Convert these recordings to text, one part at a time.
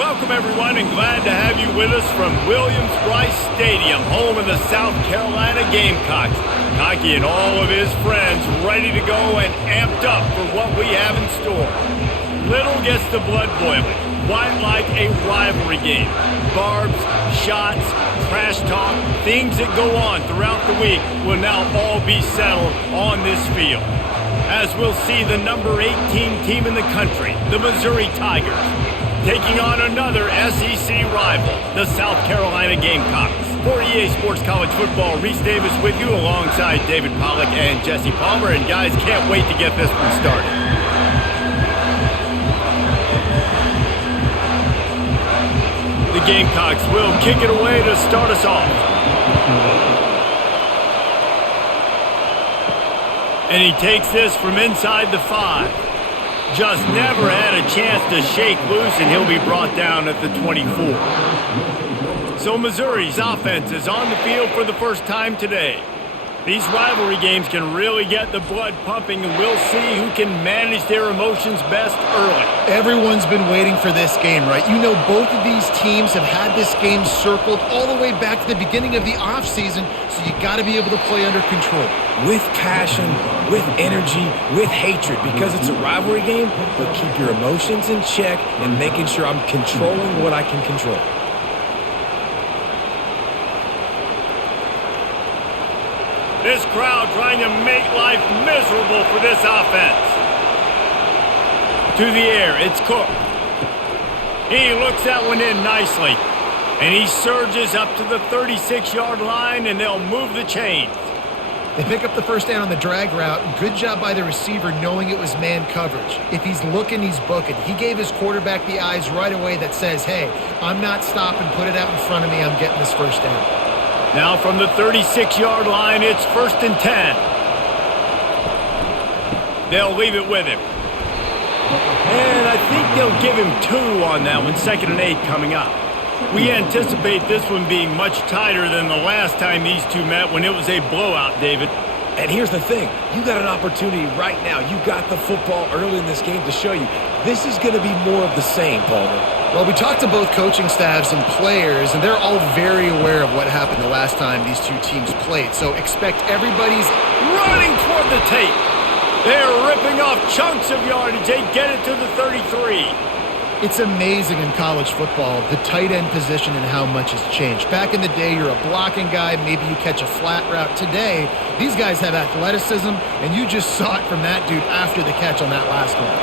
Welcome, everyone, and glad to have you with us from Williams-Brice Stadium, home of the South Carolina Gamecocks. Cocky and all of his friends ready to go and amped up for what we have in store. Little gets the blood boiling, quite like a rivalry game. Barbs, shots, trash talk, things that go on throughout the week will now all be settled on this field. As we'll see the number 18 team in the country, the Missouri Tigers, taking on another SEC rival, the South Carolina Gamecocks. For EA Sports College Football, Reese Davis with you alongside David Pollack and Jesse Palmer. And guys, can't wait to get this one started. The Gamecocks will kick it away to start us off. And he takes this from inside the 5. Just never had a chance to shake loose, and he'll be brought down at the 24. So Missouri's offense is on the field for the first time today. These rivalry games can really get the blood pumping, and we'll see who can manage their emotions best early. Everyone's been waiting for this game, right? You know, both of these teams have had this game circled all the way back to the beginning of the offseason, so you got to be able to play under control. With passion, with energy, with hatred, because it's a rivalry game, but keep your emotions in check and making sure I'm controlling what I can control. This crowd trying to make life miserable for this offense. To the air, it's Cook. He looks that one in nicely. And he surges up to the 36-yard line, and they'll move the chains. They pick up the first down on the drag route. Good job by the receiver knowing it was man coverage. If he's looking, he's booking. He gave his quarterback the eyes right away that says, hey, I'm not stopping, put it out in front of me, I'm getting this first down. Now from the 36-yard line, it's 1st and 10. They'll leave it with him. And I think they'll give him 2 on that one, 2nd and 8 coming up. We anticipate this one being much tighter than the last time these two met when it was a blowout, David. And here's the thing. You got an opportunity right now. You got the football early in this game to show you. This is going to be more of the same, Palmer. Well, we talked to both coaching staffs and players, and they're all very aware of what happened the last time these two teams played. So expect everybody's running toward the tape. They're ripping off chunks of yardage. They get it to the 33. It's amazing in college football, the tight end position and how much has changed. Back in the day, you're a blocking guy, maybe you catch a flat route. Today, these guys have athleticism, and you just saw it from that dude after the catch on that last one.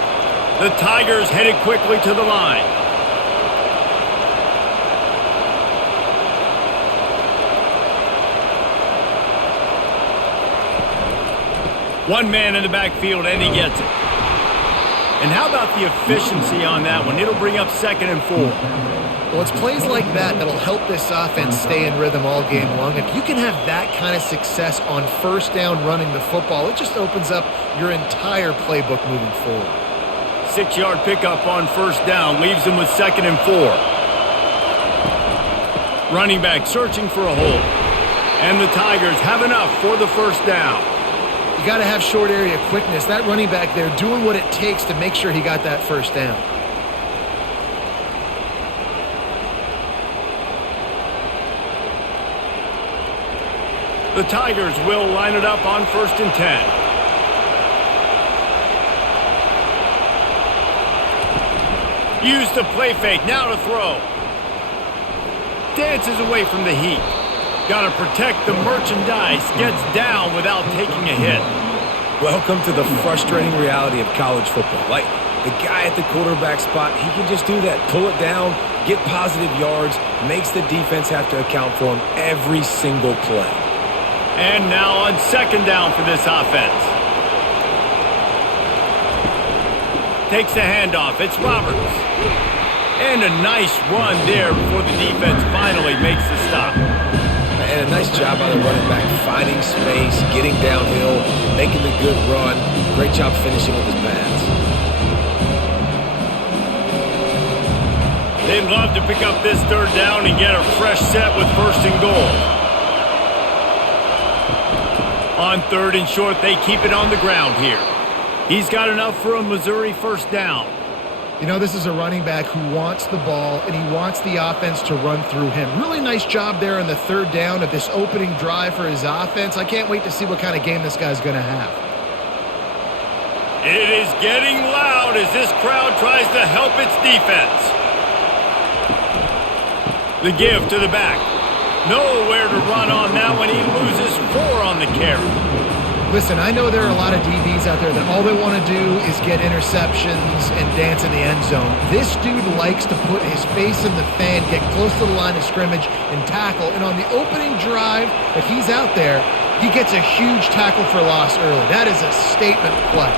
The Tigers headed quickly to the line. One man in the backfield, and he gets it. And how about the efficiency on that one? It'll bring up 2nd and 4. Well, it's plays like that that'll help this offense stay in rhythm all game long. If you can have that kind of success on first down running the football, it just opens up your entire playbook moving forward. 6-yard pickup on first down leaves them with 2nd and 4. Running back searching for a hole. And the Tigers have enough for the first down. You got to have short area quickness. That running back there doing what it takes to make sure he got that first down. The Tigers will line it up on 1st and 10. Use the play fake, now to throw. Dances away from the heat. Got to protect the merchandise. Gets down without taking a hit. Welcome to the frustrating reality of college football. Like, the guy at the quarterback spot, he can just do that. Pull it down, get positive yards, makes the defense have to account for him every single play. And now on 2nd down for this offense. Takes the handoff. It's Roberts. And a nice run there before the defense finally makes the stop. And a nice job by the running back, finding space, getting downhill, making the good run. Great job finishing with his pads. They'd love to pick up this 3rd down and get a fresh set with 1st and goal. On 3rd and short, they keep it on the ground here. He's got enough for a Missouri first down. You know, this is a running back who wants the ball, and he wants the offense to run through him. Really nice job there on the third down of this opening drive for his offense. I can't wait to see what kind of game this guy's going to have. It is getting loud as this crowd tries to help its defense. The give to the back. Nowhere to run on that one. He loses 4 on the carry. Listen, I know there are a lot of DBs out there that all they want to do is get interceptions and dance in the end zone. This dude likes to put his face in the fan, get close to the line of scrimmage, and tackle. And on the opening drive that he's out there, he gets a huge tackle for loss early. That is a statement play.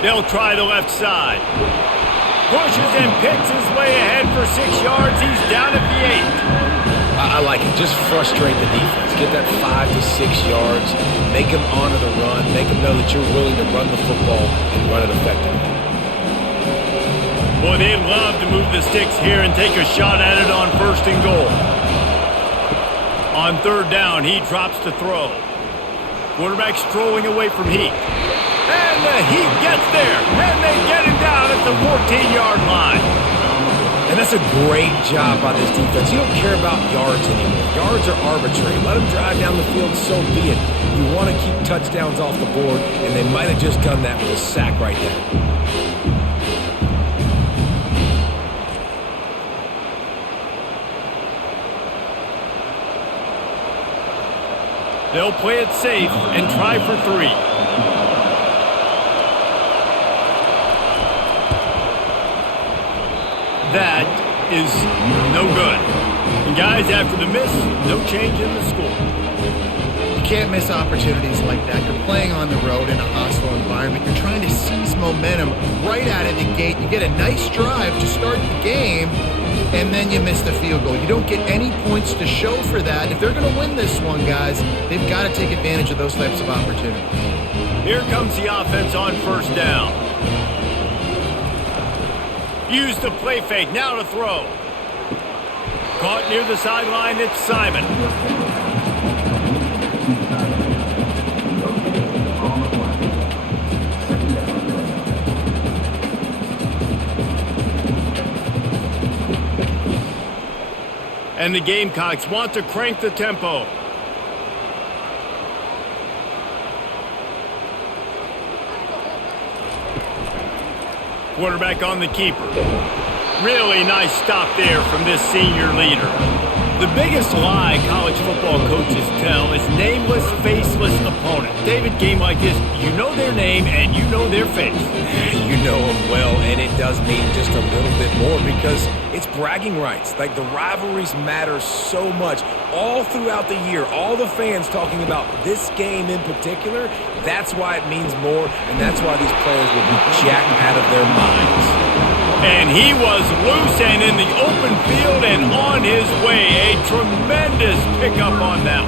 They'll try the left side. Pushes and picks his way ahead for 6 yards. He's down at the 8. I like it. Just frustrate the defense. Get that 5 to 6 yards. Make them honor the run. Make them know that you're willing to run the football and run it effectively. Boy, they love to move the sticks here and take a shot at it on 1st and goal. On 3rd down, he drops to throw. Quarterback strolling away from Heat. And the Heat gets there. And they get him down at the 14-yard line. And that's a great job by this defense. You don't care about yards anymore. Yards are arbitrary. Let them drive down the field, so be it. You want to keep touchdowns off the board, and they might have just done that with a sack right there. They'll play it safe and try for 3. That is no good. And guys, after the miss, no change in the score. You can't miss opportunities like that. You're playing on the road in a hostile environment. You're trying to seize momentum right out of the gate. You get a nice drive to start the game, and then you miss the field goal. You don't get any points to show for that. If they're going to win this one, guys, they've got to take advantage of those types of opportunities. Here comes the offense on 1st down. Use the play fake, now to throw. Caught near the sideline, it's Simon. And the Gamecocks want to crank the tempo. Quarterback on the keeper. Really nice stop there from this senior leader. The biggest lie college football coaches tell is nameless, faceless opponent. David, game like this, you know their name and you know their face. You know them well, and it does mean just a little bit more because it's bragging rights. Like, the rivalries matter so much all throughout the year. All the fans talking about this game in particular, that's why it means more, and that's why these players will be jacked out of their minds. And he was loose and in the open field and on his way. A tremendous pickup on that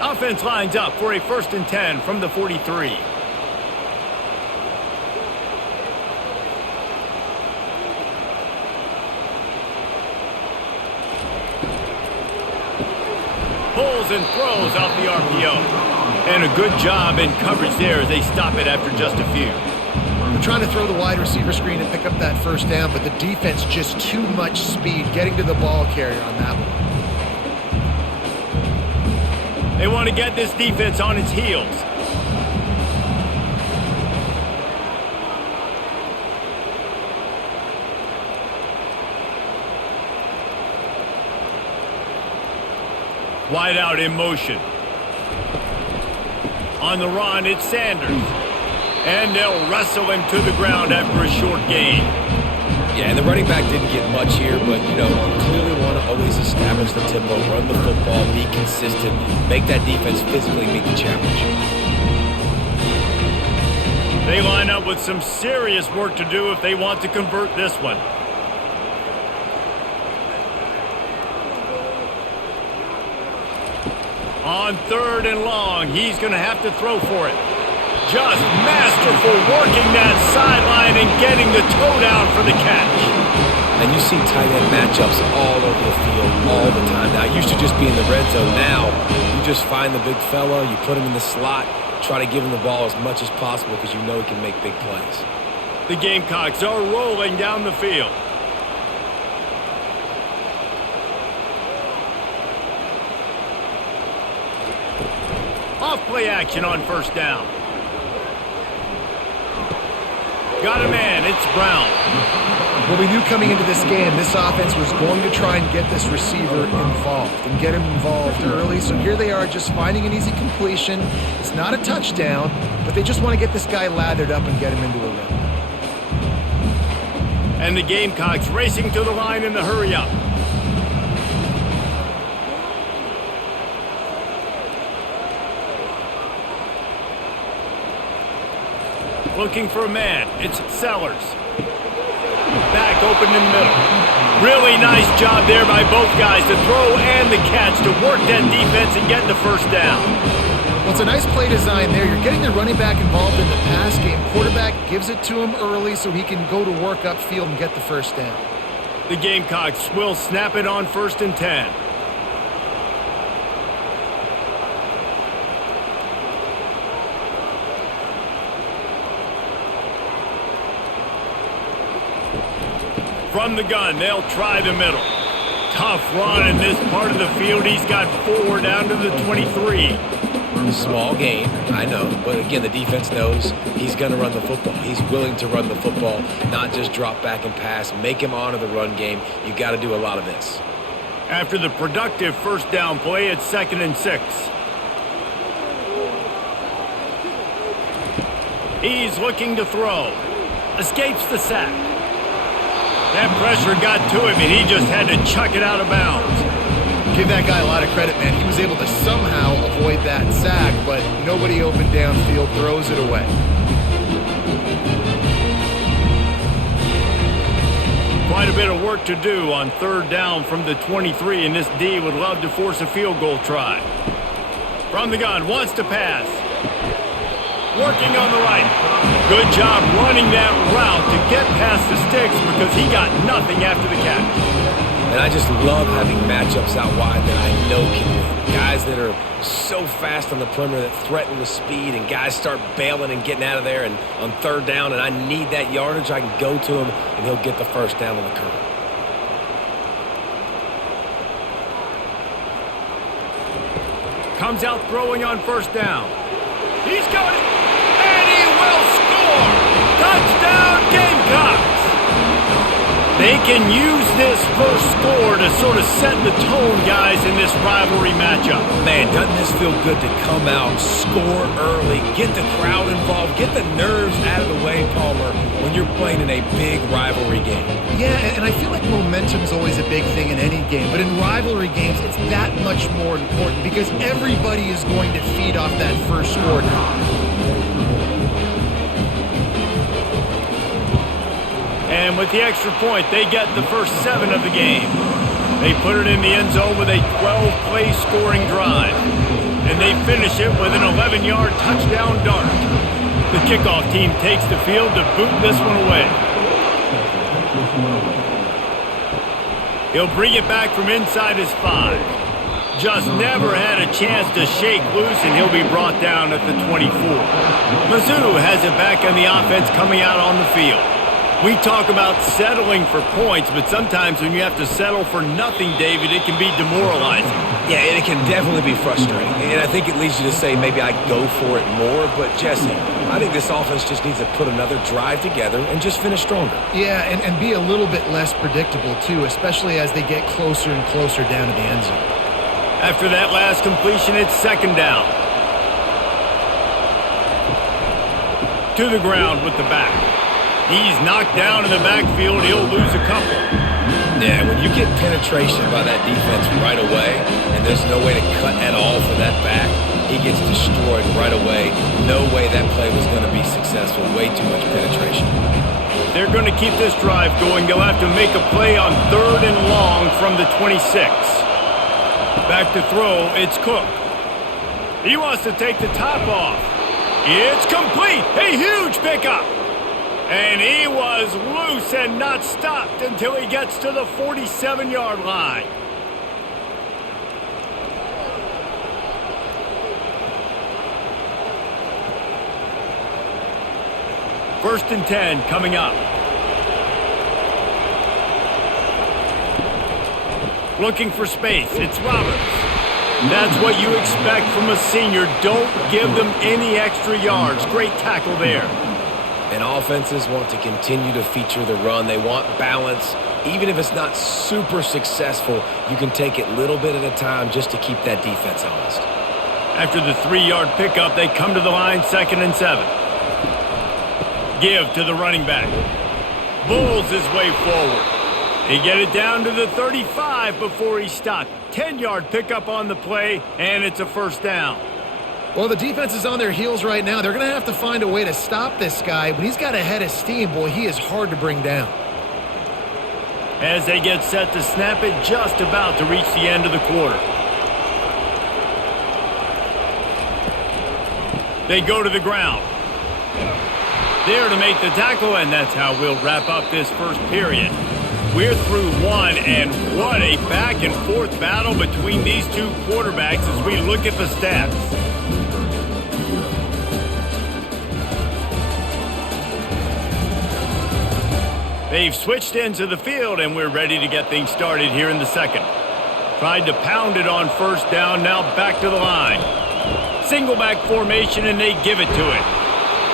one. Offense lines up for a 1st and 10 from the 43. Pulls and throws off the RPO. And a good job in coverage there as they stop it after just a few. They're trying to throw the wide receiver screen and pick up that 1st down, but the defense just too much speed getting to the ball carrier on that one. They want to get this defense on its heels. Wide out in motion. On the run, it's Sanders. And they'll wrestle him to the ground after a short gain. Yeah, and the running back didn't get much here, but, you clearly want to always establish the tempo, run the football, be consistent, make that defense physically meet the challenge. They line up with some serious work to do if they want to convert this one. On 3rd and long, he's going to have to throw for it. Just masterful working that sideline and getting the toe down for the catch. And you see tight end matchups all over the field all the time. Now, it used to just be in the red zone. Now, you You just find the big fella, you put him in the slot, try to give him the ball as much as possible because you know he can make big plays. The Gamecocks are rolling down the field. Off play action on first down. Got a man, it's Brown. Well, we knew coming into this game, this offense was going to try and get this receiver involved and get him involved early. So here they are just finding an easy completion. It's not a touchdown, but they just want to get this guy lathered up and get him into a rhythm. And the Gamecocks racing to the line in the hurry up. Looking for a man. It's Sellers. Back open in the middle. Really nice job there by both guys to throw and the catch to work that defense and get the first down. Well, it's a nice play design there. You're getting the running back involved in the pass game. Quarterback gives it to him early so he can go to work upfield and get the first down. The Gamecocks will snap it on 1st and 10. From the gun, they'll try the middle. Tough run in this part of the field. He's got 4 down to the 23. Small gain, I know, but again, the defense knows he's going to run the football. He's willing to run the football, not just drop back and pass, make him honor the run game. You got to do a lot of this. After the productive first down play, it's 2nd and 6. He's looking to throw. Escapes the sack. That pressure got to him, and he just had to chuck it out of bounds. Give that guy a lot of credit, man. He was able to somehow avoid that sack, but nobody open downfield, throws it away. Quite a bit of work to do on 3rd down from the 23, and this D would love to force a field goal try. From the gun, wants to pass. Working on the right. Good job running that route to get past the sticks because he got nothing after the catch. And I just love having matchups out wide that I know can win. Guys that are so fast on the perimeter that threaten with speed, and guys start bailing and getting out of there, and on 3rd down, and I need that yardage, I can go to him, and he'll get the first down on the curve. Comes out throwing on 1st down. He's got it, and he will score! Touchdown, Gamecocks! They can use this first score to sort of set the tone, guys, in this rivalry matchup. Man, doesn't this feel good to come out, score early, get the crowd involved, get the nerves out of the way, Palmer, when you're playing in a big rivalry game? Yeah, and I feel like momentum's always a big thing in any game, but in rivalry games, it's that much more important because everybody is going to feed off that first score now. And with the extra point, they get the first 7 of the game. They put it in the end zone with a 12-play scoring drive. And they finish it with an 11-yard touchdown dart. The kickoff team takes the field to boot this one away. He'll bring it back from inside his 5. Just never had a chance to shake loose, and he'll be brought down at the 24. Mizzou has it back on the offense coming out on the field. We talk about settling for points, but sometimes when you have to settle for nothing, David, it can be demoralizing. Yeah, and it can definitely be frustrating. And I think it leads you to say maybe I go for it more. But, Jesse, I think this offense just needs to put another drive together and just finish stronger. Yeah, and be a little bit less predictable, too, especially as they get closer and closer down to the end zone. After that last completion, it's 2nd down. To the ground with the back. He's knocked down in the backfield. He'll lose a couple. Yeah, when you get penetration by that defense right away, and there's no way to cut at all for that back, he gets destroyed right away. No way that play was going to be successful. Way too much penetration. They're going to keep this drive going. They'll have to make a play on 3rd and long from the 26. Back to throw, it's Cook. He wants to take the top off. It's complete. A huge pickup. And he was loose and not stopped until he gets to the 47-yard line. First and 10 coming up. Looking for space. It's Roberts. That's what you expect from a senior. Don't give them any extra yards. Great tackle there. And offenses want to continue to feature the run. They want balance. Even if it's not super successful, you can take it little bit at a time just to keep that defense honest. After the 3-yard pickup, they come to the line, 2nd and 7. Give to the running back. Bulls his way forward. He get it down to the 35 before he stopped. 10-yard pickup on the play, and it's a first down. Well, the defense is on their heels right now. They're going to have to find a way to stop this guy. When he's got a head of steam, boy, he is hard to bring down. As they get set to snap it, just about to reach the end of the quarter. They go to the ground. There to make the tackle, and that's how we'll wrap up this first period. We're through one, and what a back-and-forth battle between these two quarterbacks as we look at the stats. They've switched into the field, and we're ready to get things started here in the second. Tried to pound it on first down, now back to the line. Single back formation, and they give it to it.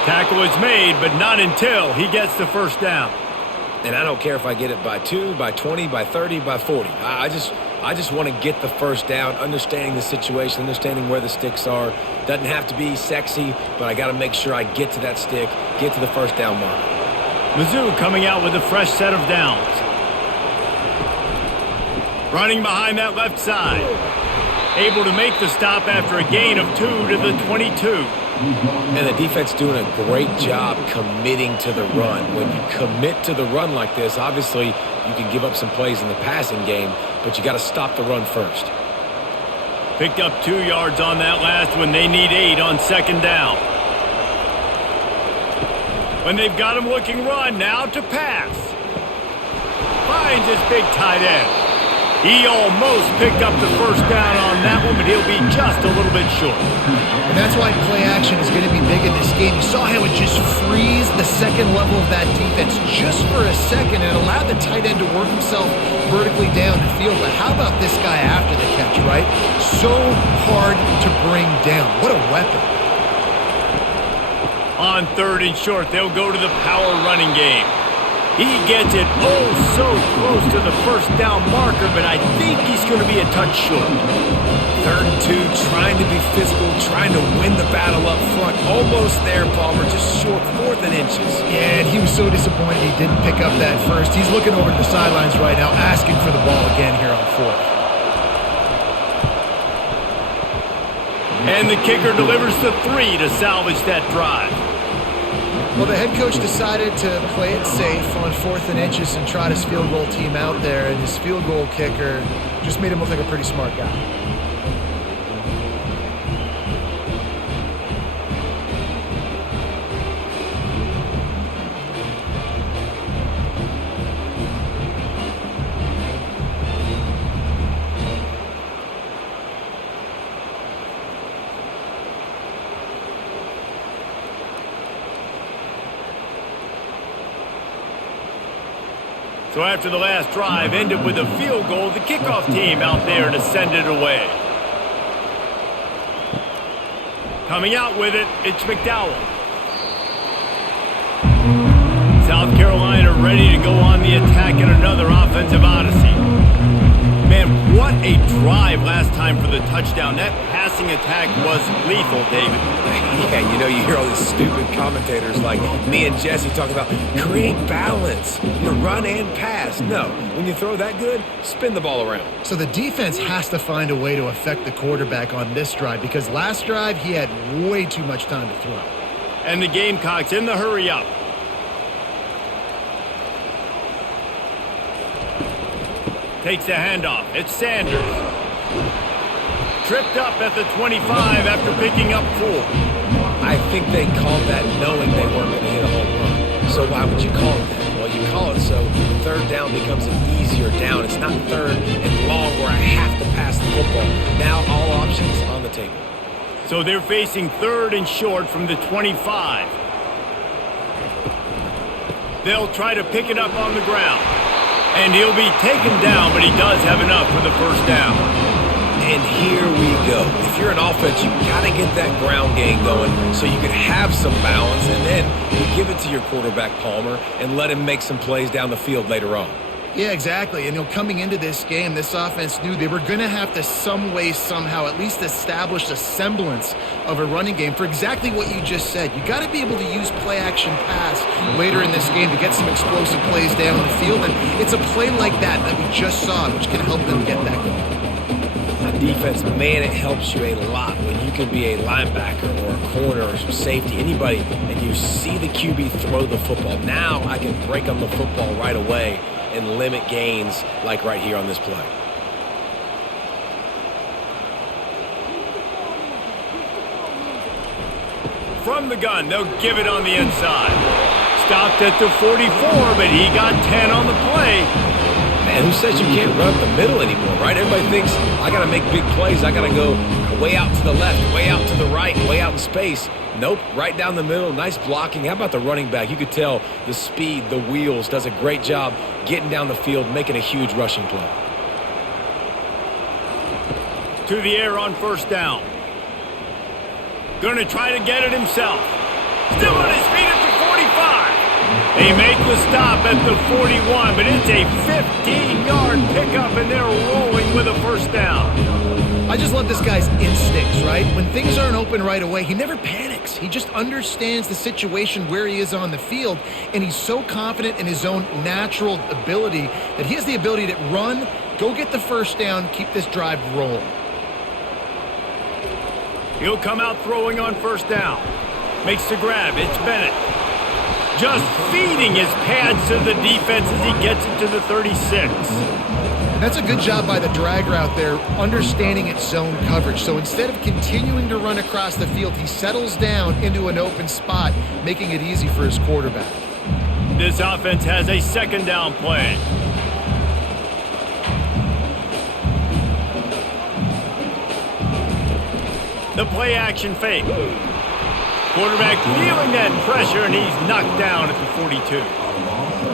Tackle is made, but not until he gets the first down. And I don't care if I get it by 2, by 20, by 30, by 40. I just want to get the first down, understanding the situation, understanding where the sticks are. Doesn't have to be sexy, but I got to make sure I get to that stick, get to the first down mark. Mizzou coming out with a fresh set of downs. Running behind that left side. Able to make the stop after a gain of 2 to the 22. And the defense doing a great job committing to the run. When you commit to the run like this, obviously you can give up some plays in the passing game, but you got to stop the run first. Picked up 2 yards on that last one. They need 8 on second down. When they've got him looking run, now to pass. Finds his big tight end. He almost picked up the first down on that one, but he'll be just a little bit short. And that's why play action is going to be big in this game. You saw how it just frees the second level of that defense just for a second and allowed the tight end to work himself vertically down the field. But how about this guy after the catch, right? So hard to bring down. What a weapon. On 3rd and short, they'll go to the power running game. He gets it so close to the first down marker, but I think he's going to be a touch short. 3rd and 2, trying to be physical, trying to win the battle up front. Almost there, Palmer, just short, 4th and inches. Yeah, and he was so disappointed he didn't pick up that first. He's looking over to the sidelines right now, asking for the ball again here on 4th. And the kicker delivers the 3 to salvage that drive. Well, the head coach decided to play it safe on 4th and inches and trot his field goal team out there, and his field goal kicker just made him look like a pretty smart guy. So after the last drive ended with a field goal, the kickoff team out there to send it away. Coming out with it, it's McDowell. South Carolina ready to go on the attack in another offensive odyssey. Man, what a drive last time for the touchdown. That passing attack was lethal, David. Yeah, you know, you hear all these stupid commentators like me and Jesse talk about create balance, run and pass. No, when you throw that good, spin the ball around. So the defense has to find a way to affect the quarterback on this drive because last drive he had way too much time to throw. And the Gamecocks in the hurry up. Takes the handoff. It's Sanders. Tripped up at the 25 after picking up 4. I think they called that knowing they weren't going to hit a home run. So why would you call it that? Well, you call it so 3rd down becomes an easier down. It's not 3rd and long where I have to pass the football. Now all options on the table. So they're facing 3rd and short from the 25. They'll try to pick it up on the ground. And he'll be taken down, but he does have enough for the first down. And here we go. If you're an offense, you've got to get that ground game going so you can have some balance, and then you give it to your quarterback, Palmer, and let him make some plays down the field later on. Yeah, exactly. And coming into this game, this offense knew they were going to have to some way, somehow, at least establish a semblance of a running game for exactly what you just said. You got to be able to use play-action pass later in this game to get some explosive plays down the field. And it's a play like that we just saw, which can help them get that going. Defense, man, it helps you a lot when you can be a linebacker or a corner or some safety, anybody, and you see the QB throw the football. Now I can break on the football right away and limit gains like right here on this play. From the gun, they'll give it on the inside. Stopped at the 44, but he got 10 on the play. Man, who says you can't run up the middle anymore, right? Everybody thinks, I got to make big plays. I got to go way out to the left, way out to the right, way out in space. Nope, right down the middle. Nice blocking. How about the running back? You could tell the speed, the wheels, does a great job getting down the field, making a huge rushing play. To the air on first down. Going to try to get it himself. Still on his feet at the 45. They make the stop at the 41, but it's a 15-yard pickup, and they're rolling with a first down. I just love this guy's instincts, right? When things aren't open right away, he never panics. He just understands the situation where he is on the field, and he's so confident in his own natural ability that he has the ability to run, go get the first down, keep this drive rolling. He'll come out throwing on first down. Makes the grab. It's Bennett. Just feeding his pads to the defense as he gets it to the 36. That's a good job by the drag route there, understanding its zone coverage. So instead of continuing to run across the field, he settles down into an open spot, making it easy for his quarterback. This offense has a second down play. The play action fake. Quarterback feeling that pressure, and he's knocked down at the 42.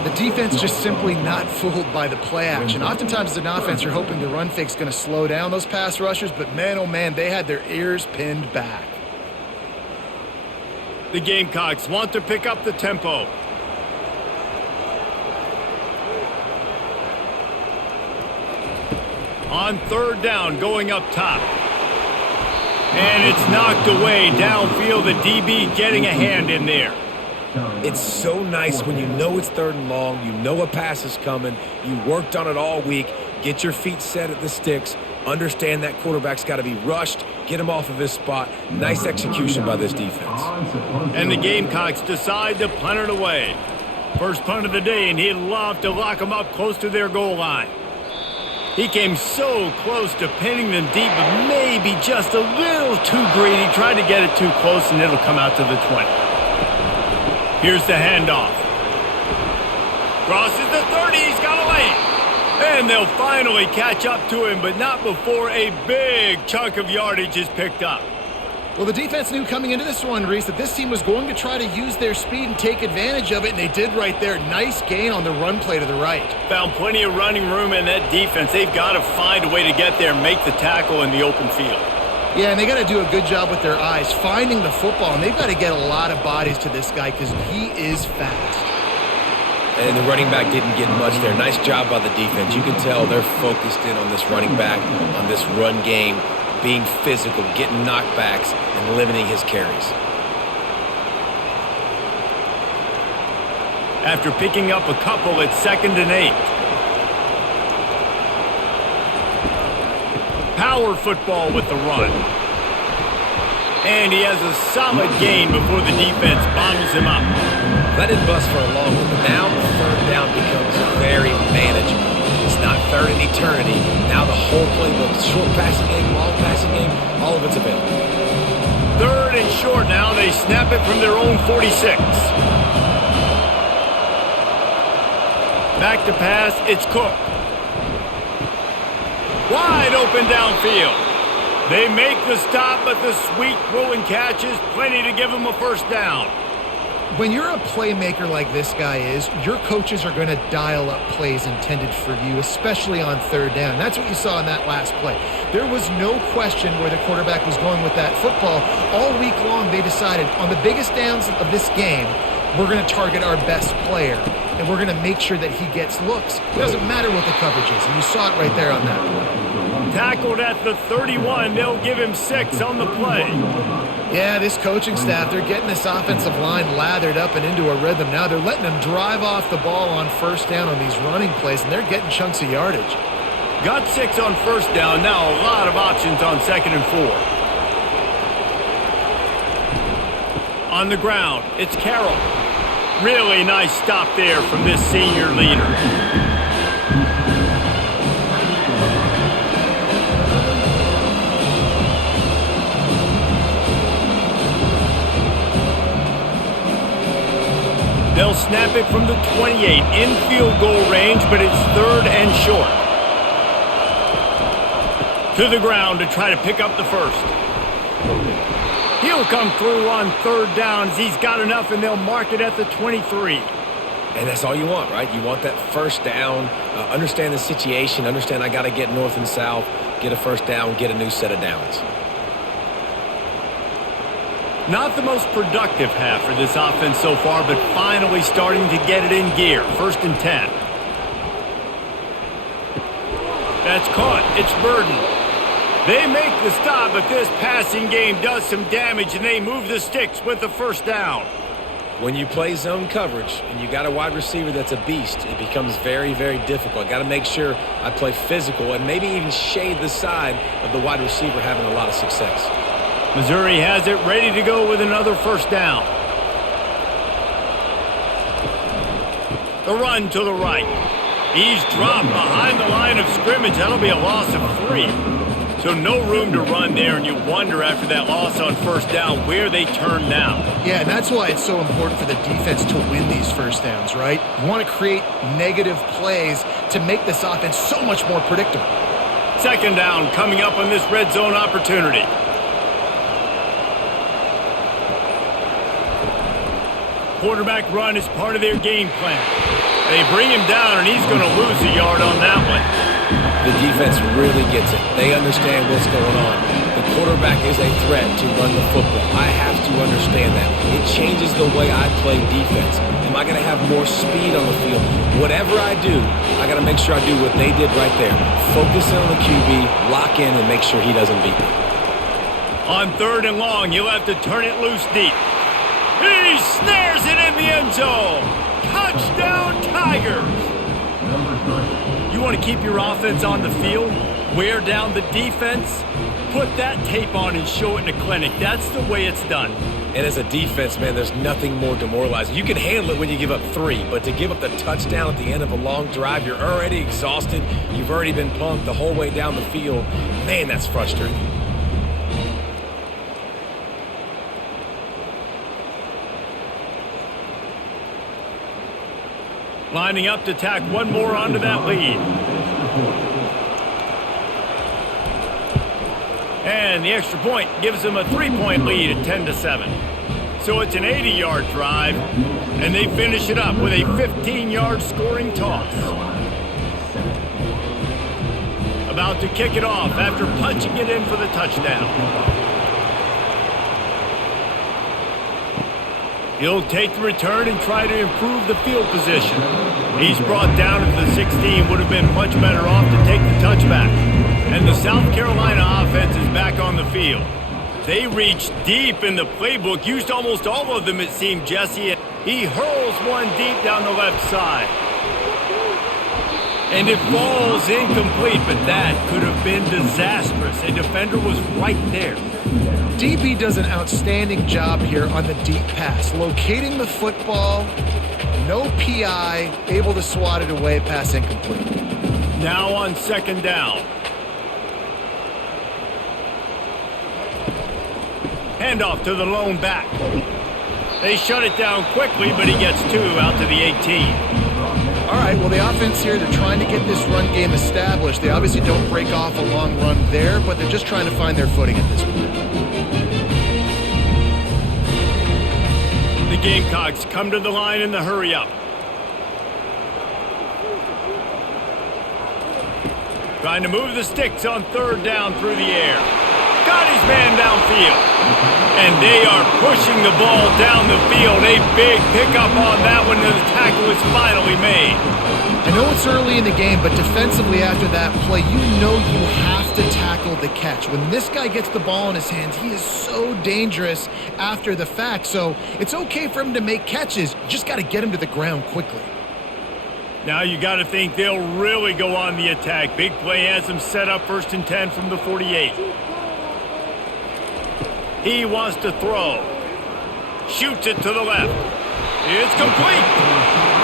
The defense just simply not fooled by the play action. Oftentimes as an offense, you're hoping the run fake's going to slow down those pass rushers, but man, oh man, they had their ears pinned back. The Gamecocks want to pick up the tempo. On third down, going up top. And it's knocked away downfield. The DB getting a hand in there. It's so nice when you know it's third and long, you know a pass is coming, you worked on it all week, get your feet set at the sticks, understand that quarterback's got to be rushed, get him off of his spot. Nice execution by this defense. And the Gamecocks decide to punt it away. First punt of the day, and he'd love to lock them up close to their goal line. He came so close to pinning them deep, but maybe just a little too greedy. Tried to get it too close, and it'll come out to the 20. Here's the handoff. Crosses the 30. He's got a lane. And they'll finally catch up to him, but not before a big chunk of yardage is picked up. Well, the defense knew coming into this one, Reese, that this team was going to try to use their speed and take advantage of it, and they did right there. Nice gain on the run play to the right. Found plenty of running room in that defense. They've got to find a way to get there and make the tackle in the open field. Yeah, and they got to do a good job with their eyes, finding the football, and they've got to get a lot of bodies to this guy because he is fast. And the running back didn't get much there. Nice job by the defense. You can tell they're focused in on this running back, on this run game, being physical, getting knockbacks, and limiting his carries. After picking up a couple, it's 2nd and 8. Power football with the run. And he has a solid gain before the defense bottles him up. That didn't bust for a long one, but now third down becomes very manageable. It's not third in eternity. Now the whole playbook, short passing game, long passing game, all of it's available. Third and short now. They snap it from their own 46. Back to pass. It's Cook. Wide open downfield. They make the stop, but the sweet throw and catch is plenty to give them a first down. When you're a playmaker like this guy is, your coaches are going to dial up plays intended for you, especially on third down. That's what you saw in that last play. There was no question where the quarterback was going with that football. All week long, they decided on the biggest downs of this game, we're going to target our best player, and we're going to make sure that he gets looks. It doesn't matter what the coverage is, and you saw it right there on that play. Tackled at the 31. They'll give him 6 on the play. Yeah, this coaching staff, they're getting this offensive line lathered up and into a rhythm now. They're letting them drive off the ball on first down on these running plays, and they're getting chunks of yardage. Got 6 on first down. Now a lot of options on 2nd and 4. On the ground, it's Carroll. Really nice stop there from this senior leader. They'll snap it from the 28 in field goal range, but it's 3rd and short. To the ground to try to pick up the first. He'll come through on 3rd down as he's got enough, and they'll mark it at the 23. And that's all you want, right? You want that first down, understand the situation, understand I got to get north and south, get a first down, get a new set of downs. Not the most productive half for this offense so far, but finally starting to get it in gear. 1st and 10. That's caught. It's Burden. They make the stop, but this passing game does some damage, and they move the sticks with the first down. When you play zone coverage and you got a wide receiver that's a beast, it becomes very, very difficult. Got to make sure I play physical and maybe even shade the side of the wide receiver having a lot of success. Missouri has it ready to go with another first down. The run to the right. He's dropped behind the line of scrimmage. That'll be a loss of 3. So no room to run there, and you wonder after that loss on first down where they turn now. Yeah, and that's why it's so important for the defense to win these first downs, right? You want to create negative plays to make this offense so much more predictable. 2nd down coming up on this red zone opportunity. Quarterback run is part of their game plan. They bring him down, and he's going to lose a yard on that one. The defense really gets it. They understand what's going on. The quarterback is a threat to run the football. I have to understand that. It changes the way I play defense. Am I going to have more speed on the field? Whatever I do, I got to make sure I do what they did right there. Focus in on the QB, lock in, and make sure he doesn't beat me. On 3rd and long, you'll have to turn it loose deep. He snares it in the end zone. Touchdown, Tigers. You want to keep your offense on the field? Wear down the defense? Put that tape on and show it in a clinic. That's the way it's done. And as a defense, man, there's nothing more demoralizing. You can handle it when you give up 3, but to give up the touchdown at the end of a long drive, you're already exhausted. You've already been punked the whole way down the field. Man, that's frustrating. Lining up to tack one more onto that lead. And the extra point gives them a 3-point lead at 10-7. So it's an 80-yard drive, and they finish it up with a 15-yard scoring toss. About to kick it off after punching it in for the touchdown. He'll take the return and try to improve the field position. He's brought down at the 16. Would have been much better off to take the touchback. And the South Carolina offense is back on the field. They reached deep in the playbook, used almost all of them, it seemed, Jesse. He hurls one deep down the left side. And it falls incomplete, but that could have been disastrous. A defender was right there. DB does an outstanding job here on the deep pass, locating the football, no PI, able to swat it away, pass incomplete. Now on 2nd down. Handoff to the lone back. They shut it down quickly, but he gets 2 out to the 18. All right, well, the offense here, they're trying to get this run game established. They obviously don't break off a long run there, but they're just trying to find their footing at this point. The Gamecocks come to the line in the hurry-up. Trying to move the sticks on third down through the air. Got his man downfield. And they are pushing the ball down the field. A big pickup on that one, and the tackle is finally made. I know it's early in the game, but defensively after that play, you know you have to tackle the catch. When this guy gets the ball in his hands, he is so dangerous after the fact. So it's okay for him to make catches. You just got to get him to the ground quickly. Now you got to think they'll really go on the attack. Big play has them set up 1st and 10 from the 48. He wants to throw. Shoots it to the left. It's complete.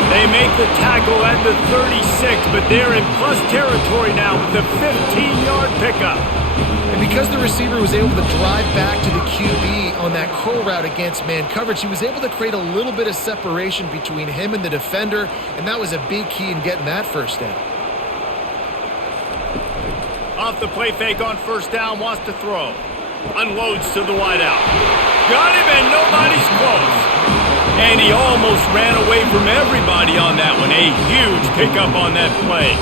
They make the tackle at the 36, but they're in plus territory now with a 15-yard pickup. And because the receiver was able to drive back to the QB on that curl route against man coverage, he was able to create a little bit of separation between him and the defender, and that was a big key in getting that first down. Off the play fake on first down, wants to throw. Unloads to the wideout. Got him, and nobody's close. And he almost ran away from everybody on that one. A huge pickup on that play.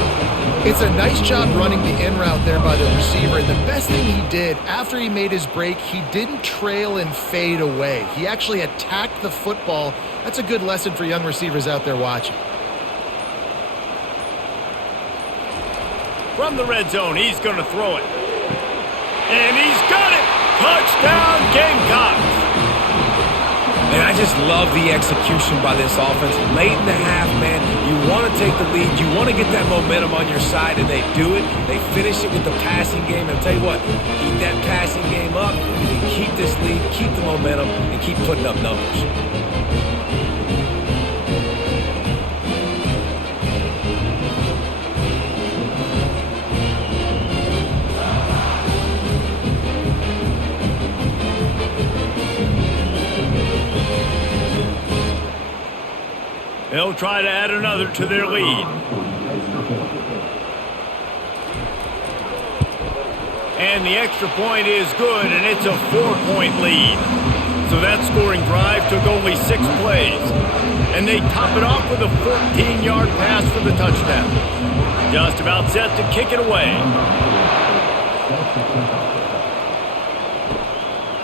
It's a nice job running the in route there by the receiver. And the best thing he did after he made his break, he didn't trail and fade away. He actually attacked the football. That's a good lesson for young receivers out there watching. From the red zone, he's going to throw it. And he's got it! Touchdown, Gamecocks! And I just love the execution by this offense. Late in the half, man, you want to take the lead. You want to get that momentum on your side, and they do it. They finish it with the passing game. And I'll tell you what, keep that passing game up, and keep this lead, keep the momentum, and keep putting up numbers. They'll try to add another to their lead. And the extra point is good, and it's a 4-point lead. So that scoring drive took only 6 plays. And they top it off with a 14-yard pass for the touchdown. Just about set to kick it away.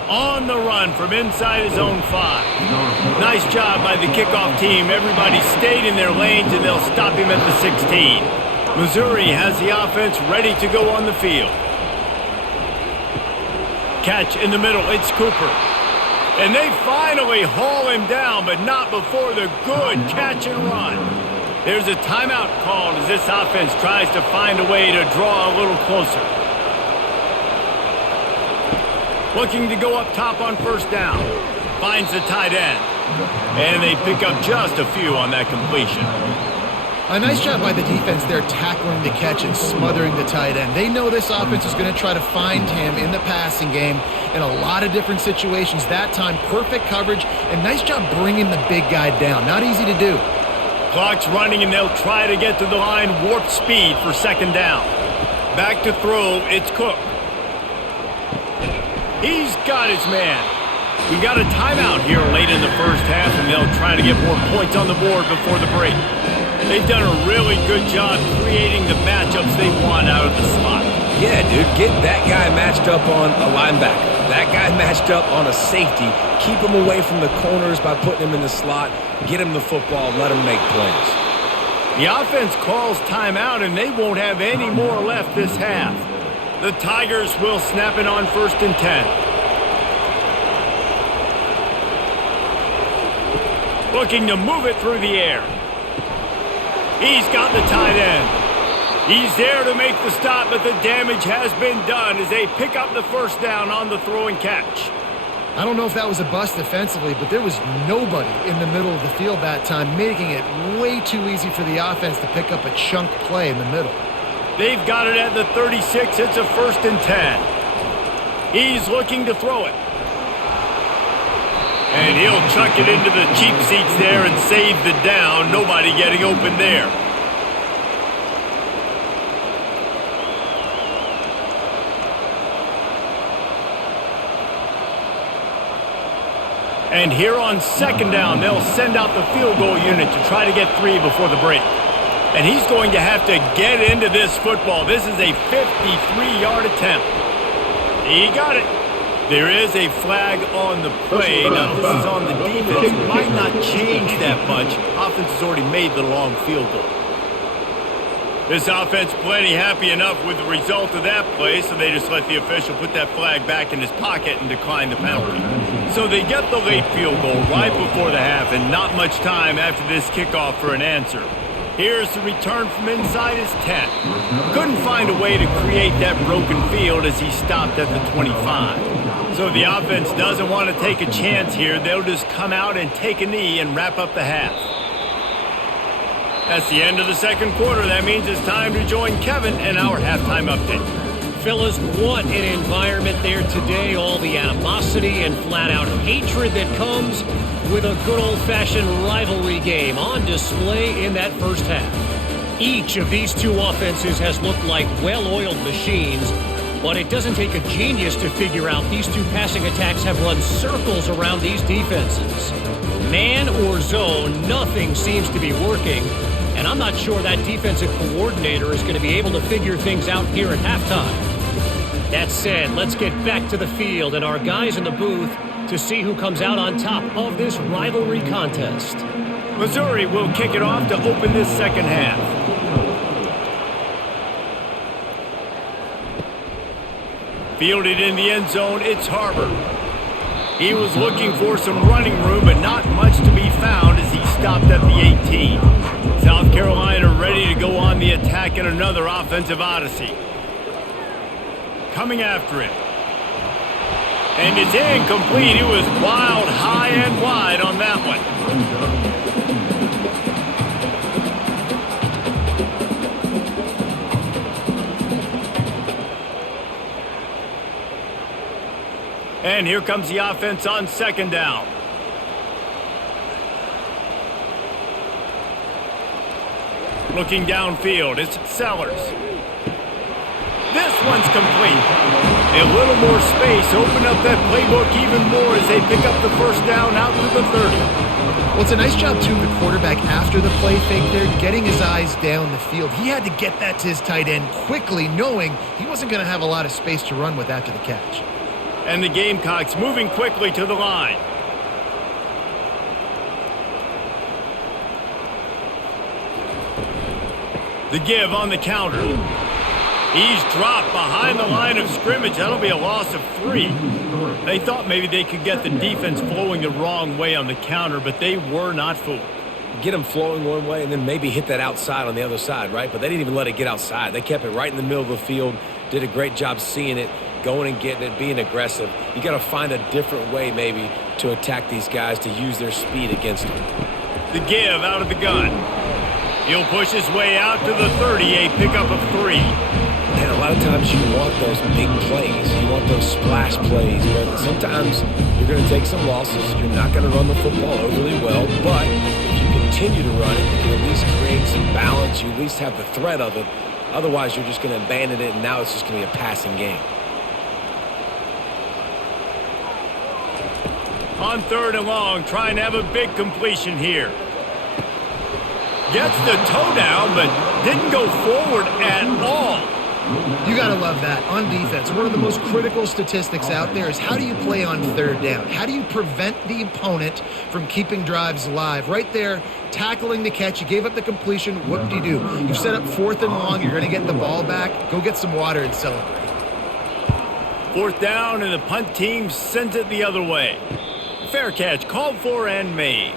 On the run from inside his own 5. Nice job by the kickoff team. Everybody stayed in their lanes, and they'll stop him at the 16. Missouri has the offense ready to go on the field. Catch in the middle. It's Cooper. And they finally haul him down, but not before the good catch and run. There's a timeout called as this offense tries to find a way to draw a little closer. Looking to go up top on first down. Finds the tight end. And they pick up just a few on that completion. A nice job by the defense there tackling the catch and smothering the tight end. They know this offense is going to try to find him in the passing game in a lot of different situations. That time, perfect coverage and nice job bringing the big guy down. Not easy to do. Clock's running, and they'll try to get to the line warp speed for second down. Back to throw, it's Cook. He's got his man. We got a timeout here late in the first half, and they'll try to get more points on the board before the break. They've done a really good job creating the matchups they want out of the slot. Yeah, dude, get that guy matched up on a linebacker. That guy matched up on a safety. Keep him away from the corners by putting him in the slot. Get him the football, let him make plays. The offense calls timeout, and they won't have any more left this half. The Tigers will snap it on 1st and 10. Looking to move it through the air. He's got the tight end. He's there to make the stop, but the damage has been done as they pick up the first down on the throw and catch. I don't know if that was a bust defensively, but there was nobody in the middle of the field that time, making it way too easy for the offense to pick up a chunk play in the middle. They've got it at the 36. It's a 1st and 10. He's looking to throw it. And he'll chuck it into the cheap seats there and save the down. Nobody getting open there. And here on second down, they'll send out the field goal unit to try to get 3 before the break. And he's going to have to get into this football. This is a 53-yard attempt. He got it. There is a flag on the play. Now, this is on the defense. Might not change that much. Offense has already made the long field goal. This offense plenty happy enough with the result of that play, so they just let the official put that flag back in his pocket and decline the penalty. So they get the late field goal right before the half, and not much time after this kickoff for an answer. Here's the return from inside his 10. Couldn't find a way to create that broken field as he stopped at the 25. So the offense doesn't want to take a chance here. They'll just come out and take a knee and wrap up the half. That's the end of the second quarter. That means it's time to join Kevin in our halftime update. Fellas, what an environment there today. All the animosity and flat-out hatred that comes with a good old-fashioned rivalry game on display in that first half. Each of these two offenses has looked like well-oiled machines, but it doesn't take a genius to figure out these two passing attacks have run circles around these defenses. Man or zone, nothing seems to be working, and I'm not sure that defensive coordinator is going to be able to figure things out here at halftime. That said, let's get back to the field and our guys in the booth to see who comes out on top of this rivalry contest. Missouri will kick it off to open this second half. Fielded in the end zone, it's Harbor. He was looking for some running room, but not much to be found as he stopped at the 18. South Carolina ready to go on the attack in another offensive odyssey. Coming after it. And it's incomplete. It was wild, high and wide on that one. And here comes the offense on second down. Looking downfield, it's Sellers. This one's complete. A little more space, open up that playbook even more as they pick up the first down out to the 30. Well, it's a nice job, too, the quarterback after the play fake there, getting his eyes down the field. He had to get that to his tight end quickly, knowing he wasn't going to have a lot of space to run with after the catch. And the Gamecocks moving quickly to the line. The give on the counter. He's dropped behind the line of scrimmage. That'll be a loss of 3. They thought maybe they could get the defense flowing the wrong way on the counter, but they were not fooled. Get them flowing one way and then maybe hit that outside on the other side, right? But they didn't even let it get outside. They kept it right in the middle of the field, did a great job seeing it, going and getting it, being aggressive. You got to find a different way maybe to attack these guys to use their speed against them. The give out of the gun. He'll push his way out to the 30, a pickup of 3. And a lot of times you want those big plays. You want those splash plays. But sometimes you're going to take some losses. You're not going to run the football overly well. But if you continue to run it, you can at least create some balance. You at least have the threat of it. Otherwise, you're just going to abandon it, and now it's just going to be a passing game. On third and long, trying to have a big completion here. Gets the toe down, but didn't go forward at all. You got to love that on defense. One of the most critical statistics out there is how do you play on third down? How do you prevent the opponent from keeping drives alive? Right there, tackling the catch. You gave up the completion. What do? You set up fourth and long. You're going to get the ball back. Go get some water and celebrate. Fourth down, and the punt team sends it the other way. Fair catch, called for and made.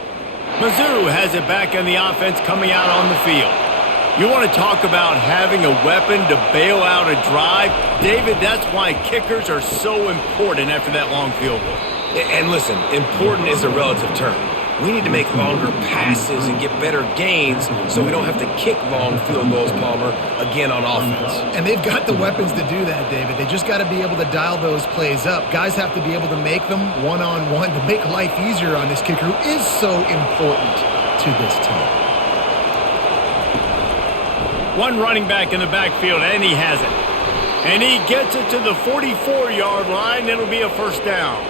Mizzou has it back in the offense coming out on the field. You want to talk about having a weapon to bail out a drive? David, that's why kickers are so important after that long field goal. And listen, important is a relative term. We need to make longer passes and get better gains so we don't have to kick long field goals, Palmer, again on offense. And they've got the weapons to do that, David. They just got to be able to dial those plays up. Guys have to be able to make them one-on-one to make life easier on this kicker who is so important to this team. One running back in the backfield, and he has it. And he gets it to the 44-yard line. It'll be a first down.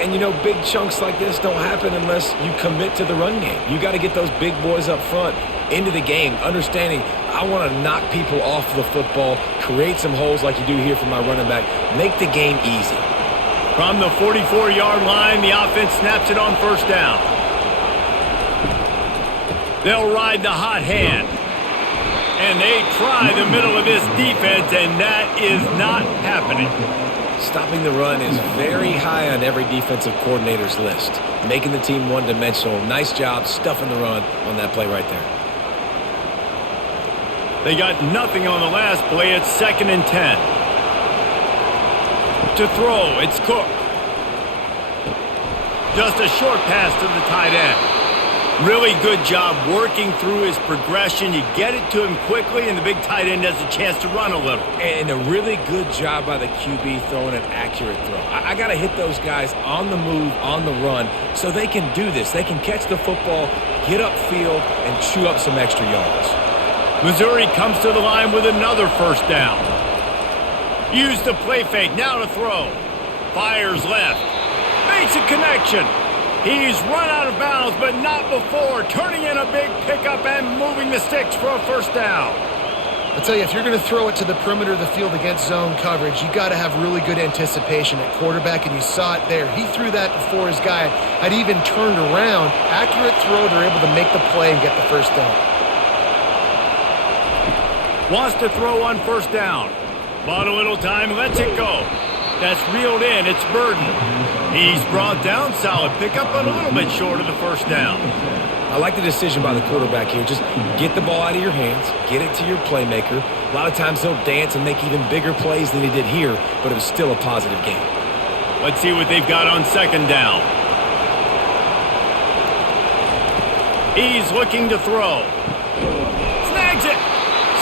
And you know, big chunks like this don't happen unless you commit to the run game. You got to get those big boys up front into the game, understanding I want to knock people off the football, create some holes like you do here for my running back, make the game easy. From the 44-yard line, the offense snaps it on first down. They'll ride the hot hand. And they try the middle of this defense, and that is not happening. Stopping the run is very high on every defensive coordinator's list. Making the team one-dimensional. Nice job stuffing the run on that play right there. They got nothing on the last play. It's 2nd and 10. To throw, it's Cook. Just a short pass to the tight end. Really good job working through his progression. You get it to him quickly, and the big tight end has a chance to run a little. And a really good job by the QB throwing an accurate throw. I got to hit those guys on the move, on the run, so they can do this. They can catch the football, get upfield, and chew up some extra yards. Missouri comes to the line with another first down. Use the play fake, now to throw. Fires left. Makes a connection. He's run out of bounds, but not before turning in a big pickup and moving the sticks for a first down. I'll tell you, if you're going to throw it to the perimeter of the field against zone coverage, you got to have really good anticipation at quarterback, and you saw it there. He threw that before his guy had even turned around. Accurate throw, they're able to make the play and get the first down. Wants to throw on first down. Bought a little time, lets it go. That's reeled in, it's Burden. He's brought down, solid pickup, but a little bit short of the first down. I like the decision by the quarterback here. Just get the ball out of your hands, get it to your playmaker. A lot of times he'll dance and make even bigger plays than he did here, but it was still a positive game. Let's see what they've got on second down. He's looking to throw. Snags it!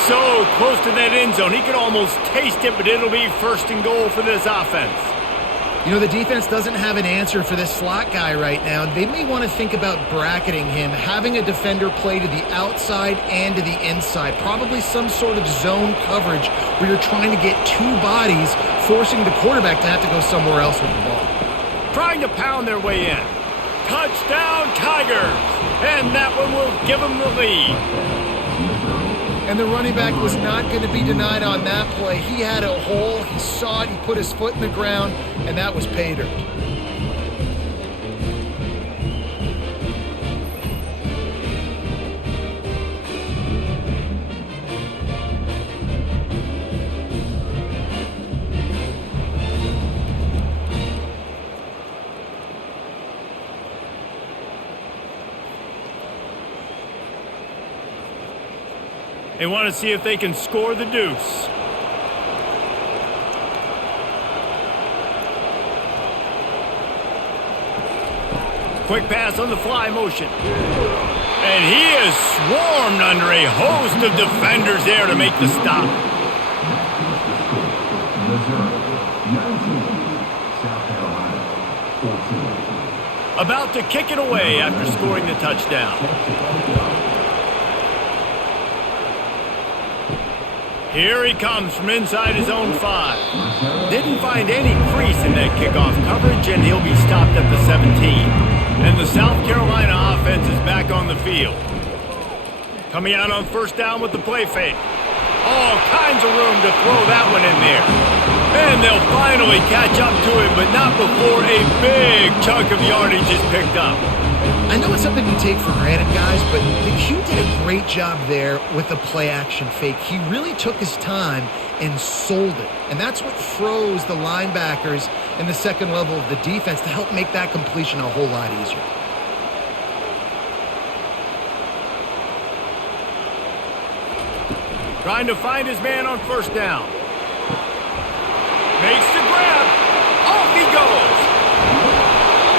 So close to that end zone. He could almost taste it, but it'll be 1st and goal for this offense. You know, the defense doesn't have an answer for this slot guy right now. They may want to think about bracketing him, having a defender play to the outside and to the inside. Probably some sort of zone coverage where you're trying to get two bodies, forcing the quarterback to have to go somewhere else with the ball. Trying to pound their way in. Touchdown, Tigers! And that one will give them the lead. And the running back was not going to be denied on that play. He had a hole, he saw it, he put his foot in the ground, and that was pay dirt. They want to see if they can score the deuce. Quick pass on the fly motion. And he is swarmed under a host of defenders there to make the stop. About to kick it away after scoring the touchdown. Here he comes from inside his own 5. Didn't find any crease in that kickoff coverage, and he'll be stopped at the 17. And the South Carolina offense is back on the field. Coming out on first down with the play fake. All kinds of room to throw that one in there. And they'll finally catch up to him, but not before a big chunk of yardage is picked up. I know it's something you take for granted, guys, but Hugh did a great job there with the play-action fake. He really took his time and sold it. And that's what froze the linebackers in the second level of the defense to help make that completion a whole lot easier. Trying to find his man on first down. Makes the grab. Off he goes.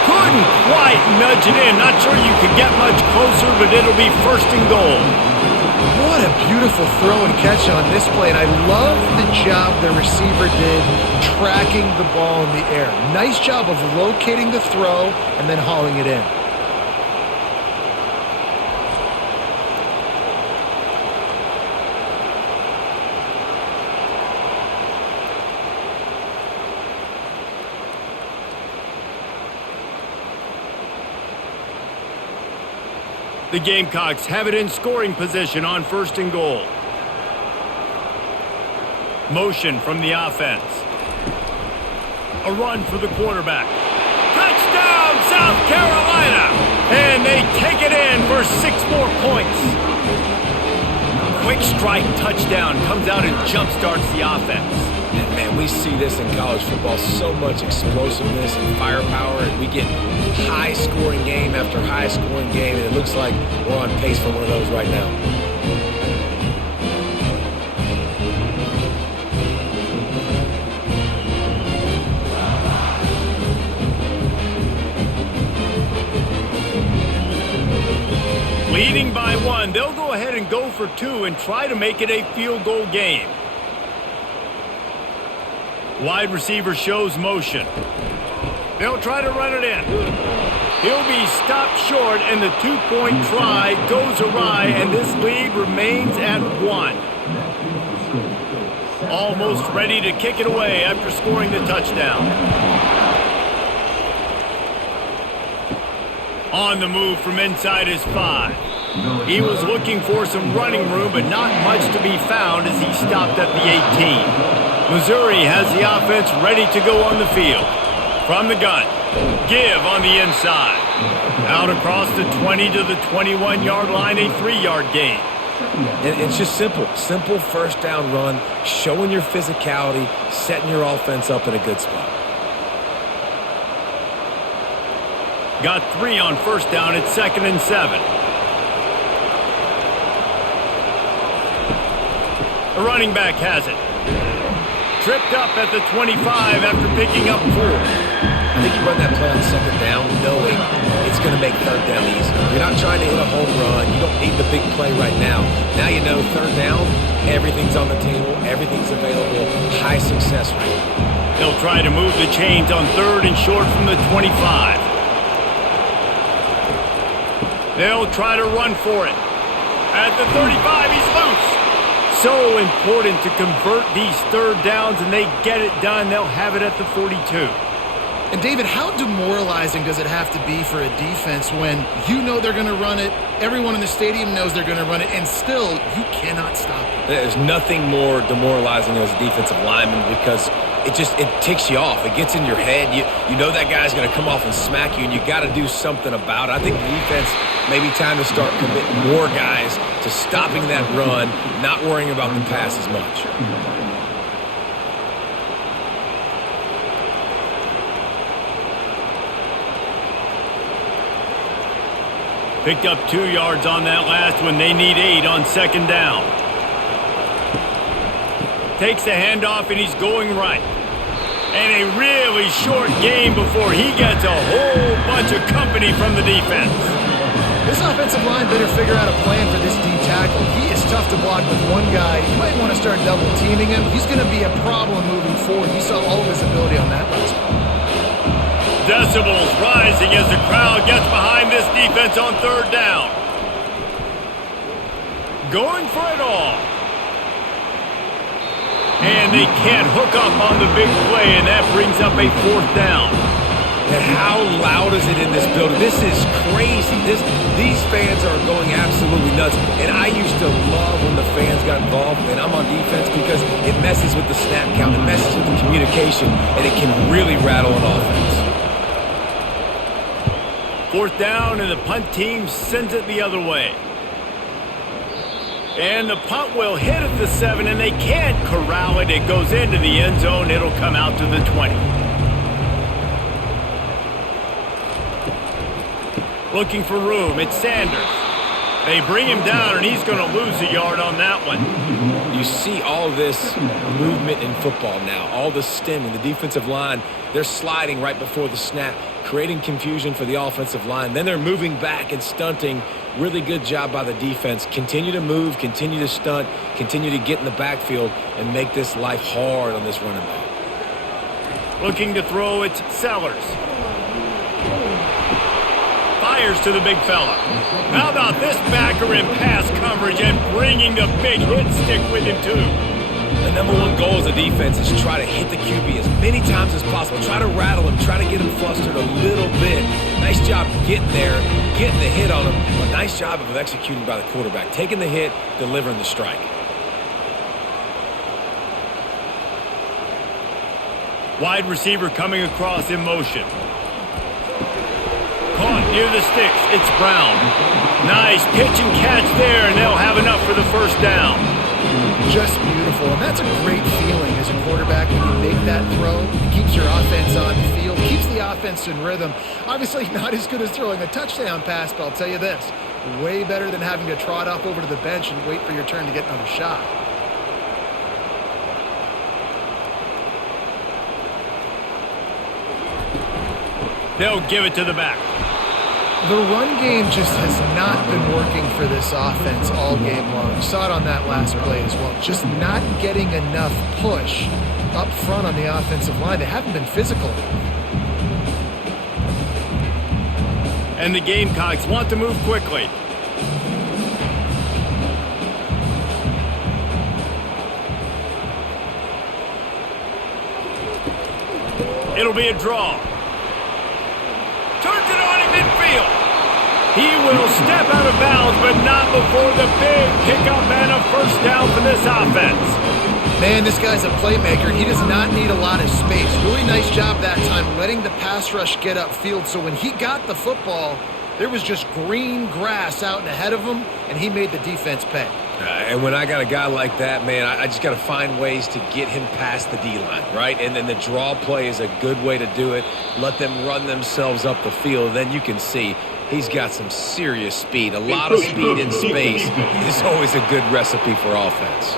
Couldn't quite nudge it in. Not sure you could get much closer, but it'll be 1st and goal. What a beautiful throw and catch on this play. And I love the job the receiver did tracking the ball in the air. Nice job of locating the throw and then hauling it in. The Gamecocks have it in scoring position on 1st and goal. Motion from the offense. A run for the quarterback. Touchdown, South Carolina! And they take it in for 6 more points. Quick strike touchdown comes out and jumpstarts the offense. And man, we see this in college football, so much explosiveness and firepower, and we get high-scoring game after high-scoring game, and it looks like we're on pace for one of those right now. Leading by 1, they'll go ahead and go for 2 and try to make it a field goal game. Wide receiver shows motion. They'll try to run it in. He'll be stopped short, and the 2-point try goes awry, and this lead remains at 1. Almost ready to kick it away after scoring the touchdown. On the move from inside his 5. He was looking for some running room, but not much to be found as he stopped at the 18. Missouri has the offense ready to go on the field. From the gun, give on the inside. Out across the 20 to the 21-yard line, a 3-yard gain. And it's just simple 1st down run, showing your physicality, setting your offense up in a good spot. Got 3 on 1st down at 2nd and 7. The running back has it. Tripped up at the 25 after picking up 4. I think you run that play on 2nd down knowing it's going to make 3rd down easy. You're not trying to hit a home run. You don't need the big play right now. Now you know 3rd down, everything's on the table, everything's available, high success rate. They'll try to move the chains on 3rd and short from the 25. They'll try to run for it. At the 35, he's loose. So important to convert these 3rd downs, and they get it done. They'll have it at the 42. And David, how demoralizing does it have to be for a defense when you know they're going to run it, everyone in the stadium knows they're going to run it, and still you cannot stop it? There's nothing more demoralizing as a defensive lineman because it ticks you off. It gets in your head. You know that guy's going to come off and smack you, and you got to do something about it. I think the defense maybe time to start committing more guys to stopping that run, not worrying about the pass as much. Picked up 2 yards on that last one. They need 8 on 2nd down. Takes the handoff, and he's going right. And a really short game before he gets a whole bunch of company from the defense. This offensive line better figure out a plan for this D tackle. He is tough to block with one guy. You might want to start double teaming him. He's going to be a problem moving forward. You saw all of his ability on that last one. Decibels rising as the crowd gets behind this defense on 3rd down. Going for it all. And they can't hook up on the big play, and that brings up a 4th down. And how loud is it in this building? This is crazy. These fans are going absolutely nuts. And I used to love when the fans got involved, and I'm on defense because it messes with the snap count, it messes with the communication, and it can really rattle an offense. 4th down, and the punt team sends it the other way. And the punt will hit at the 7, and they can't corral it. It goes into the end zone. It'll come out to the 20. Looking for room. It's Sanders. They bring him down, and he's going to lose a yard on that one. You see all this movement in football now, all the stemming, the defensive line, they're sliding right before the snap, creating confusion for the offensive line. Then they're moving back and stunting. Really good job by the defense. Continue to move, continue to stunt, continue to get in the backfield, and make this life hard on this running back. Looking to throw, it's Sellers. Fires to the big fella. How about this backer in pass coverage and bringing the big hit stick with him too? The number one goal as a defense is try to hit the QB as many times as possible. Try to rattle him, try to get him flustered a little bit. Nice job getting there, getting the hit on him. A nice job of executing by the quarterback. Taking the hit, delivering the strike. Wide receiver coming across in motion. Caught near the sticks. It's Brown. Nice pitch and catch there, and they'll have enough for the first down. Just beautiful, and that's a great feeling as a quarterback when you make that throw. It keeps your offense on the field, keeps the offense in rhythm. Obviously not as good as throwing a touchdown pass, but I'll tell you this, way better than having to trot off over to the bench and wait for your turn to get another shot. They'll give it to the back. The run game just has not been working for this offense all game long. You saw it on that last play as well. Just not getting enough push up front on the offensive line. They haven't been physical. And the Gamecocks want to move quickly. It'll be a draw. Turns it on in midfield. He will step out of bounds, but not before the big pickup and a first down for this offense. Man, this guy's a playmaker. He does not need a lot of space. Really nice job that time letting the pass rush get upfield. So when he got the football, there was just green grass out and ahead of him, and he made the defense pay. And when I got a guy like that, man, I just got to find ways to get him past the D-line, right? And then the draw play is a good way to do it. Let them run themselves up the field. Then you can see he's got some serious speed. A lot of speed in space is always a good recipe for offense.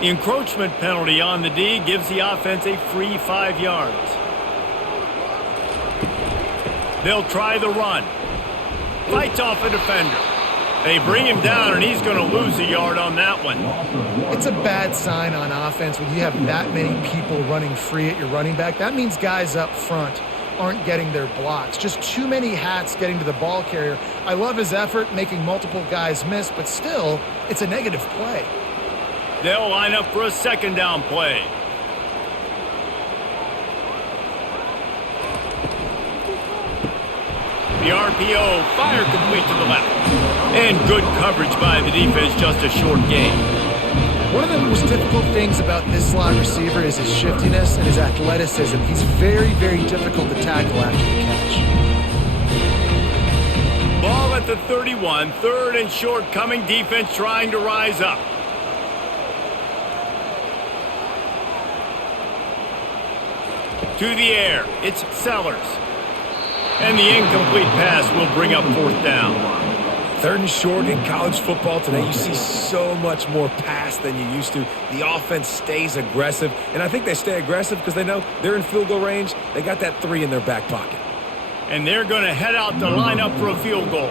The encroachment penalty on the D gives the offense a free 5 yards. They'll try the run. Fights off a defender. They bring him down, and he's going to lose a yard on that one. It's a bad sign on offense when you have that many people running free at your running back. That means guys up front aren't getting their blocks. Just too many hats getting to the ball carrier. I love his effort, making multiple guys miss, but still, it's a negative play. They'll line up for a second down play. The RPO, fire complete to the left. And good coverage by the defense, just a short gain. One of the most difficult things about this slot receiver is his shiftiness and his athleticism. He's very, very difficult to tackle after the catch. Ball at the 31, third and short coming, defense trying to rise up. To the air, it's Sellers. And the incomplete pass will bring up fourth down. Third and short in college football today, you see so much more pass than you used to. The offense stays aggressive, and I think they stay aggressive because they know they're in field goal range. They got that 3 in their back pocket. And they're going to head out to line up for a field goal.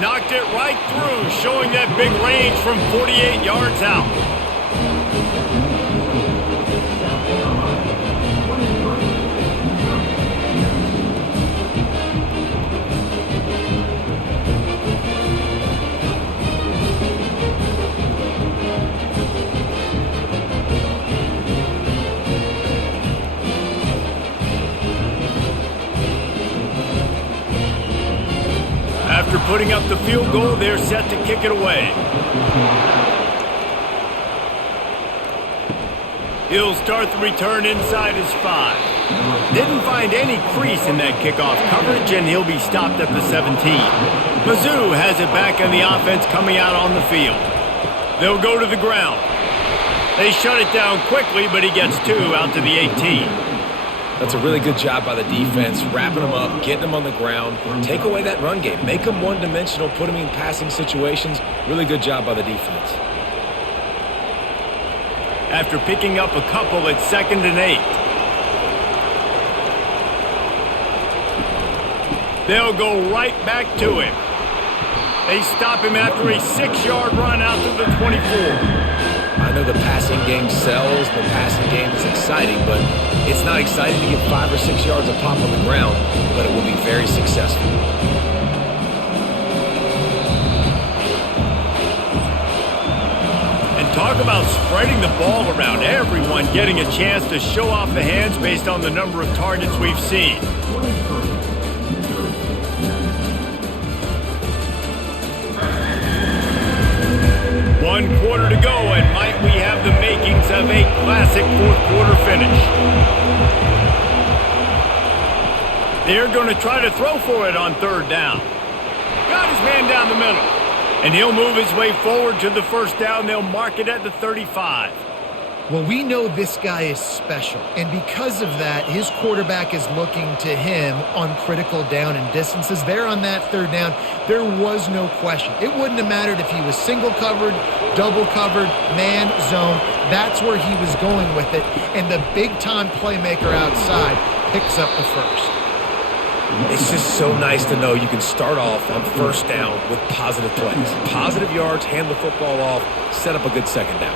Knocked it right through, showing that big range from 48 yards out. After putting up the field goal, they're set to kick it away. He'll start the return inside his 5. Didn't find any crease in that kickoff coverage, and he'll be stopped at the 17. Mizzou has it back on the offense coming out on the field. They'll go to the ground. They shut it down quickly, but he gets 2 out to the 18. That's a really good job by the defense, wrapping them up, getting them on the ground. Take away that run game. Make them one-dimensional, put them in passing situations. Really good job by the defense. After picking up a couple, it's 2nd and 8. They'll go right back to him. They stop him after a 6-yard run out to the 24. I know the passing game sells, the passing game is exciting, but it's not exciting to get 5 or 6 yards a pop on the ground, but it will be very successful. Talk about spreading the ball around, everyone getting a chance to show off the hands based on the number of targets we've seen. One quarter to go, and might we have the makings of a classic fourth quarter finish. They're going to try to throw for it on third down. Got his man down the middle. And he'll move his way forward to the first down. They'll mark it at the 35. Well, we know this guy is special, and because of that, his quarterback is looking to him on critical down and distances. There on that third down, there was no question. It wouldn't have mattered if he was single covered, double covered, man, zone. That's where he was going with it, and the big-time playmaker outside picks up the first. It's just so nice to know you can start off on first down with positive plays. Positive yards, hand the football off, set up a good second down.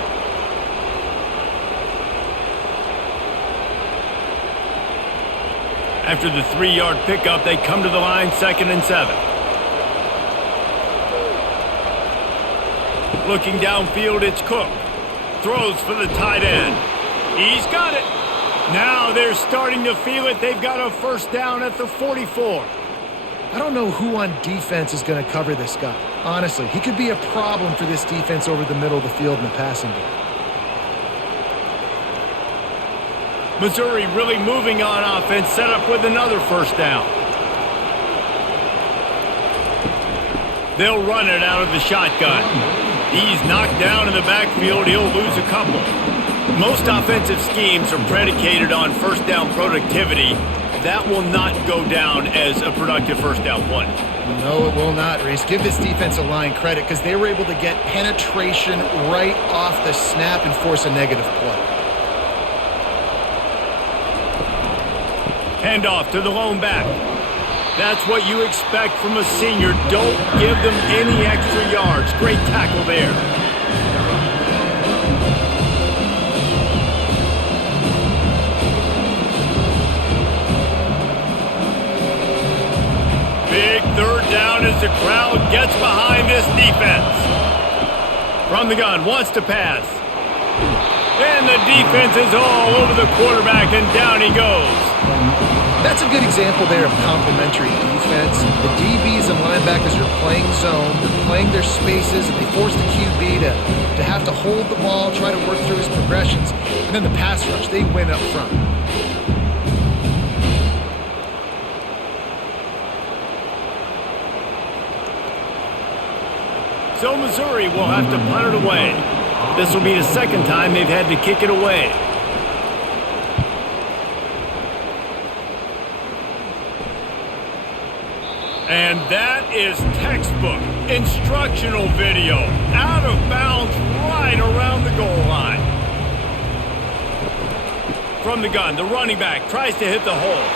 After the 3-yard pickup, they come to the line, 2nd and 7. Looking downfield, it's Cook. Throws for the tight end. He's got it. Now they're starting to feel it. They've got a first down at the 44. I don't know who on defense is going to cover this guy. Honestly, he could be a problem for this defense over the middle of the field in the passing game. Missouri really moving on offense, set up with another first down. They'll run it out of the shotgun. He's knocked down in the backfield. He'll lose a couple. Most offensive schemes are predicated on first down productivity. That will not go down as a productive first down play. No, it will not, Reese. Give this defensive line credit because they were able to get penetration right off the snap and force a negative play. Handoff to the lone back. That's what you expect from a senior. Don't give them any extra yards. Great tackle there. Big third down as the crowd gets behind this defense. From the gun, wants to pass. And the defense is all over the quarterback, and down he goes. That's a good example there of complementary defense. The DBs and linebackers are playing zone, they're playing their spaces, and they force the QB to have to hold the ball, try to work through his progressions, and then the pass rush, they win up front. So Missouri will have to punt it away. This will be the second time they've had to kick it away. And that is textbook instructional video. Out of bounds right around the goal line. From the gun, the running back tries to hit the hole.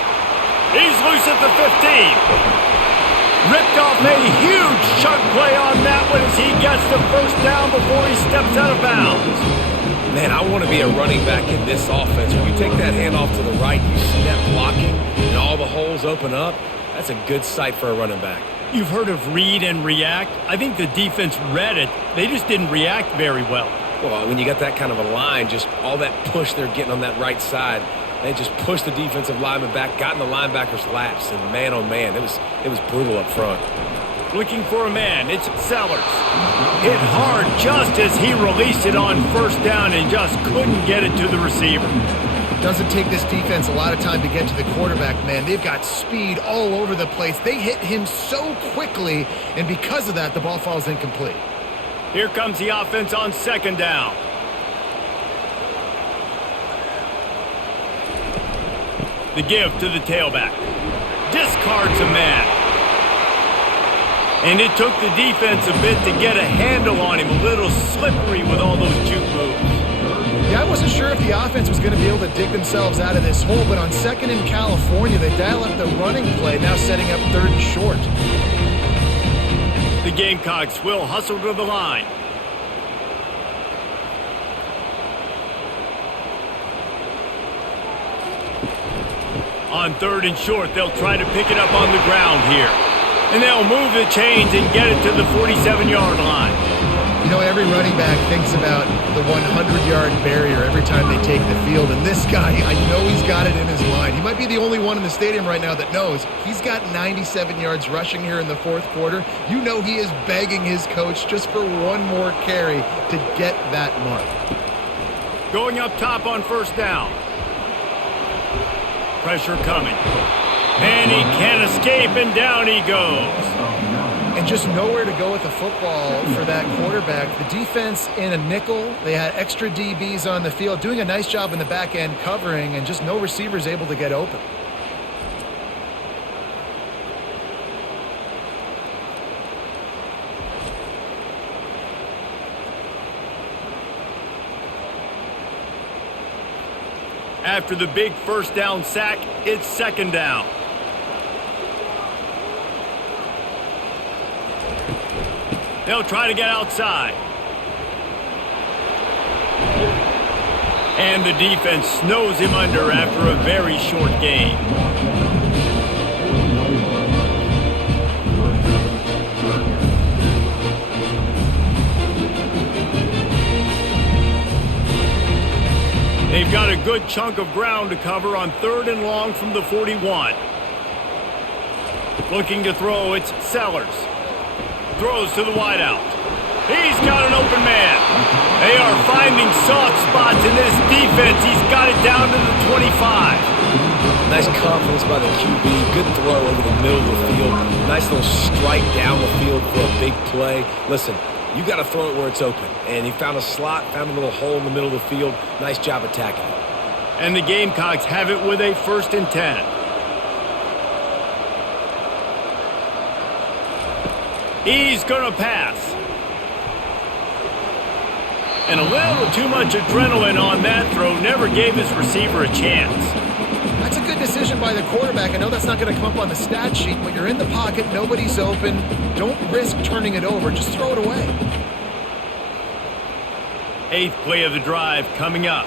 He's loose at the 15. Ripped off a huge chunk play on that one as he gets the first down before he steps out of bounds. Man, I want to be a running back in this offense. When you take that handoff to the right, you step blocking, and all the holes open up. That's a good sight for a running back. You've heard of read and react. I think the defense read it. They just didn't react very well. Well, when you got that kind of a line, just all that push they're getting on that right side, they just pushed the defensive lineman back, got in the linebacker's laps, and man, oh man, it was brutal up front. Looking for a man, it's Sellers. Hit hard just as he released it on first down and just couldn't get it to the receiver. Doesn't take this defense a lot of time to get to the quarterback, man. They've got speed all over the place. They hit him so quickly, and because of that, the ball falls incomplete. Here comes the offense on second down. The give to the tailback. Discards a man. And it took the defense a bit to get a handle on him. A little slippery with all those juke moves. Yeah, I wasn't sure if the offense was going to be able to dig themselves out of this hole, but on second in California, they dial up the running play, now setting up third and short. The Gamecocks will hustle to the line. On 3rd and short, they'll try to pick it up on the ground here. And they'll move the chains and get it to the 47-yard line. You know, every running back thinks about the 100-yard barrier every time they take the field. And this guy, I know he's got it in his mind. He might be the only one in the stadium right now that knows he's got 97 yards rushing here in the 4th quarter. You know he is begging his coach just for one more carry to get that mark. Going up top on 1st down. Pressure coming. And he can't escape, and down he goes. And just nowhere to go with the football for that quarterback. The defense in a nickel, they had extra DBs on the field, doing a nice job in the back end covering, and just no receivers able to get open. After the big 1st down sack, it's 2nd down. They'll try to get outside. And the defense snows him under after a very short gain. They've got a good chunk of ground to cover on 3rd and long from the 41. Looking to throw, it's Sellers. Throws to the wideout. He's got an open man. They are finding soft spots in this defense. He's got it down to the 25. Nice confidence by the QB. Good throw over the middle of the field. Nice little strike down the field for a big play. Listen, you got to throw it where it's open. And he found a slot, found a little hole in the middle of the field. Nice job attacking it. And the Gamecocks have it with a 1st and 10. He's going to pass. And a little too much adrenaline on that throw. Never gave his receiver a chance. That's a good decision by the quarterback. I know that's not going to come up on the stat sheet, but you're in the pocket, nobody's open. Don't risk turning it over. Just throw it away. 8th play of the drive coming up.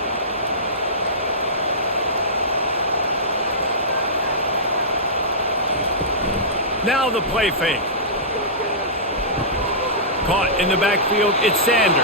Now the play fake. Caught in the backfield, it's Sanders.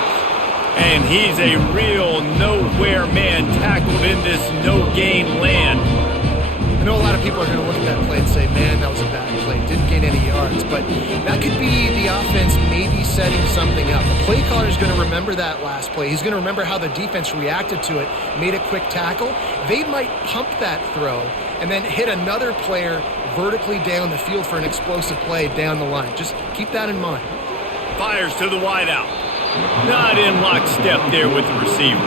And he's a real nowhere man tackled in this no-gain land. I know a lot of people are going to look at that play and say, man, that was a bad play. Didn't gain any yards. But that could be the offense maybe setting something up. The play caller is going to remember that last play. He's going to remember how the defense reacted to it, made a quick tackle. They might pump that throw and then hit another player vertically down the field for an explosive play down the line. Just keep that in mind. Fires to the wideout. Not in lockstep there with the receiver.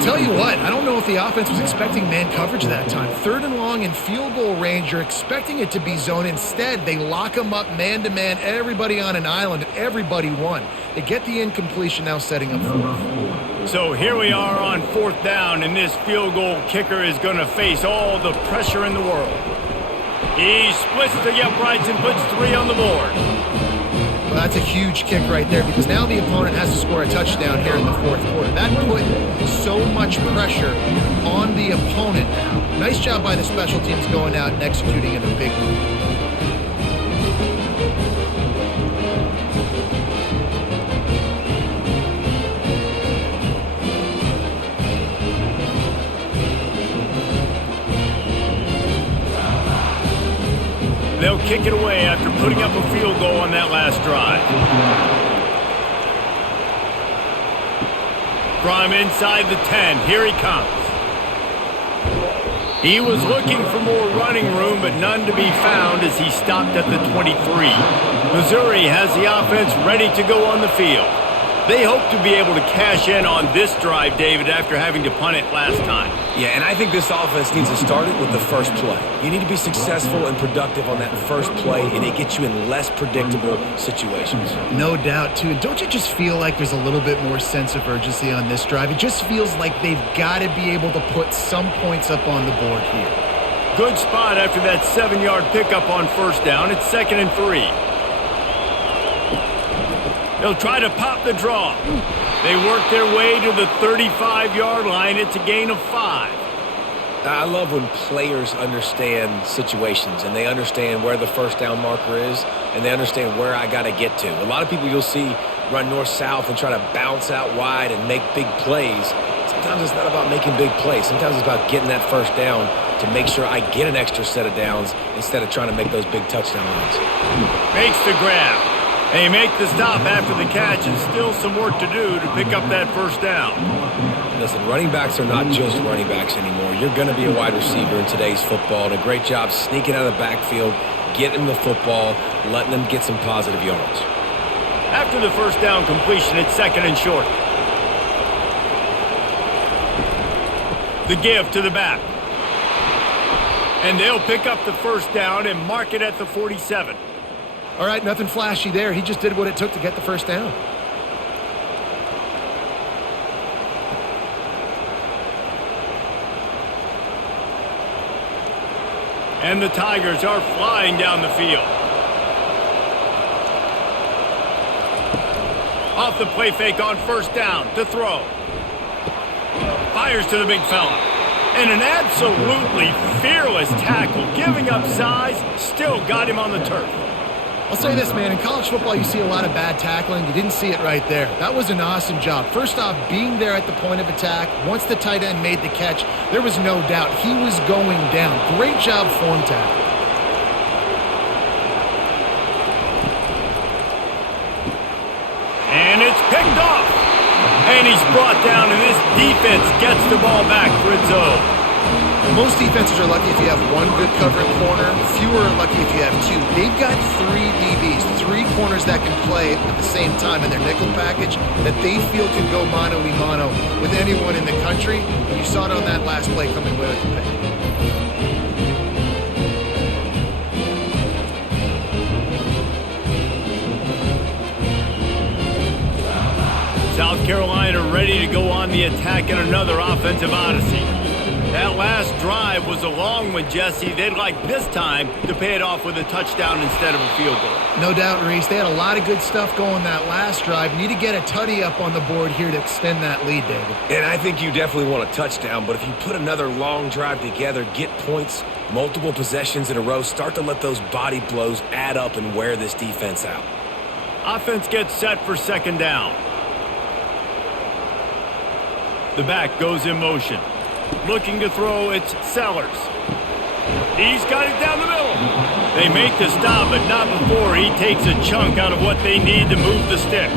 Tell you what, I don't know if the offense was expecting man coverage that time. 3rd and long in field goal range, you're expecting it to be zone. Instead, they lock them up man-to-man, everybody on an island, and everybody won. They get the incompletion, now setting up 4th. So here we are on 4th down, and this field goal kicker is going to face all the pressure in the world. He splits the uprights and puts 3 on the board. Well, that's a huge kick right there because now the opponent has to score a touchdown here in the 4th quarter. That put so much pressure on the opponent now. Nice job by the special teams going out and executing in a big move. They'll kick it away after putting up a field goal on that last drive. From inside the 10, here he comes. He was looking for more running room, but none to be found as he stopped at the 23. Missouri has the offense ready to go on the field. They hope to be able to cash in on this drive, David, after having to punt it last time. Yeah, and I think this offense needs to start it with the first play. You need to be successful and productive on that first play, and it gets you in less predictable situations. No doubt, too. Don't you just feel like there's a little bit more sense of urgency on this drive? It just feels like they've got to be able to put some points up on the board here. Good spot after that 7-yard pickup on 1st down. It's 2nd and 3. They'll try to pop the draw. They work their way to the 35-yard line. It's a gain of 5. I love when players understand situations and they understand where the first down marker is and they understand where I got to get to. A lot of people you'll see run north-south and try to bounce out wide and make big plays. Sometimes it's not about making big plays. Sometimes it's about getting that first down to make sure I get an extra set of downs instead of trying to make those big touchdown runs. Makes the grab. They make the stop after the catch and still some work to do to pick up that first down. Listen, running backs are not just running backs anymore. You're going to be a wide receiver in today's football, and a great job sneaking out of the backfield, getting the football, letting them get some positive yards. After the first down completion, it's second and short. The give to the back. And they'll pick up the first down and mark it at the 47. All right, nothing flashy there. He just did what it took to get the first down. And the Tigers are flying down the field. Off the play fake on first down to throw. Fires to the big fella. And an absolutely fearless tackle, giving up size, still got him on the turf. I'll say this, man. In college football, you see a lot of bad tackling. You didn't see it right there. That was an awesome job. First off, being there at the point of attack. Once the tight end made the catch, there was no doubt he was going down. Great job form tackle. And it's picked off. And he's brought down, and this defense gets the ball back for its own. Most defenses are lucky if you have one good covering corner. Fewer are lucky if you have two. They've got three DBs, three corners that can play at the same time in their nickel package that they feel can go mano-a-mano with anyone in the country. And you saw it on that last play coming away with the pick. South Carolina ready to go on the attack in another offensive odyssey. That last drive was a long one, Jesse. They'd like this time to pay it off with a touchdown instead of a field goal. No doubt, Reese. They had a lot of good stuff going that last drive. Need to get a tutty up on the board here to extend that lead, David. And I think you definitely want a touchdown, but if you put another long drive together, get points, multiple possessions in a row, start to let those body blows add up and wear this defense out. Offense gets set for second down. The back goes in motion. Looking to throw, it's Sellers. He's got it down the middle. They make the stop, but not before he takes a chunk out of what they need to move the sticks.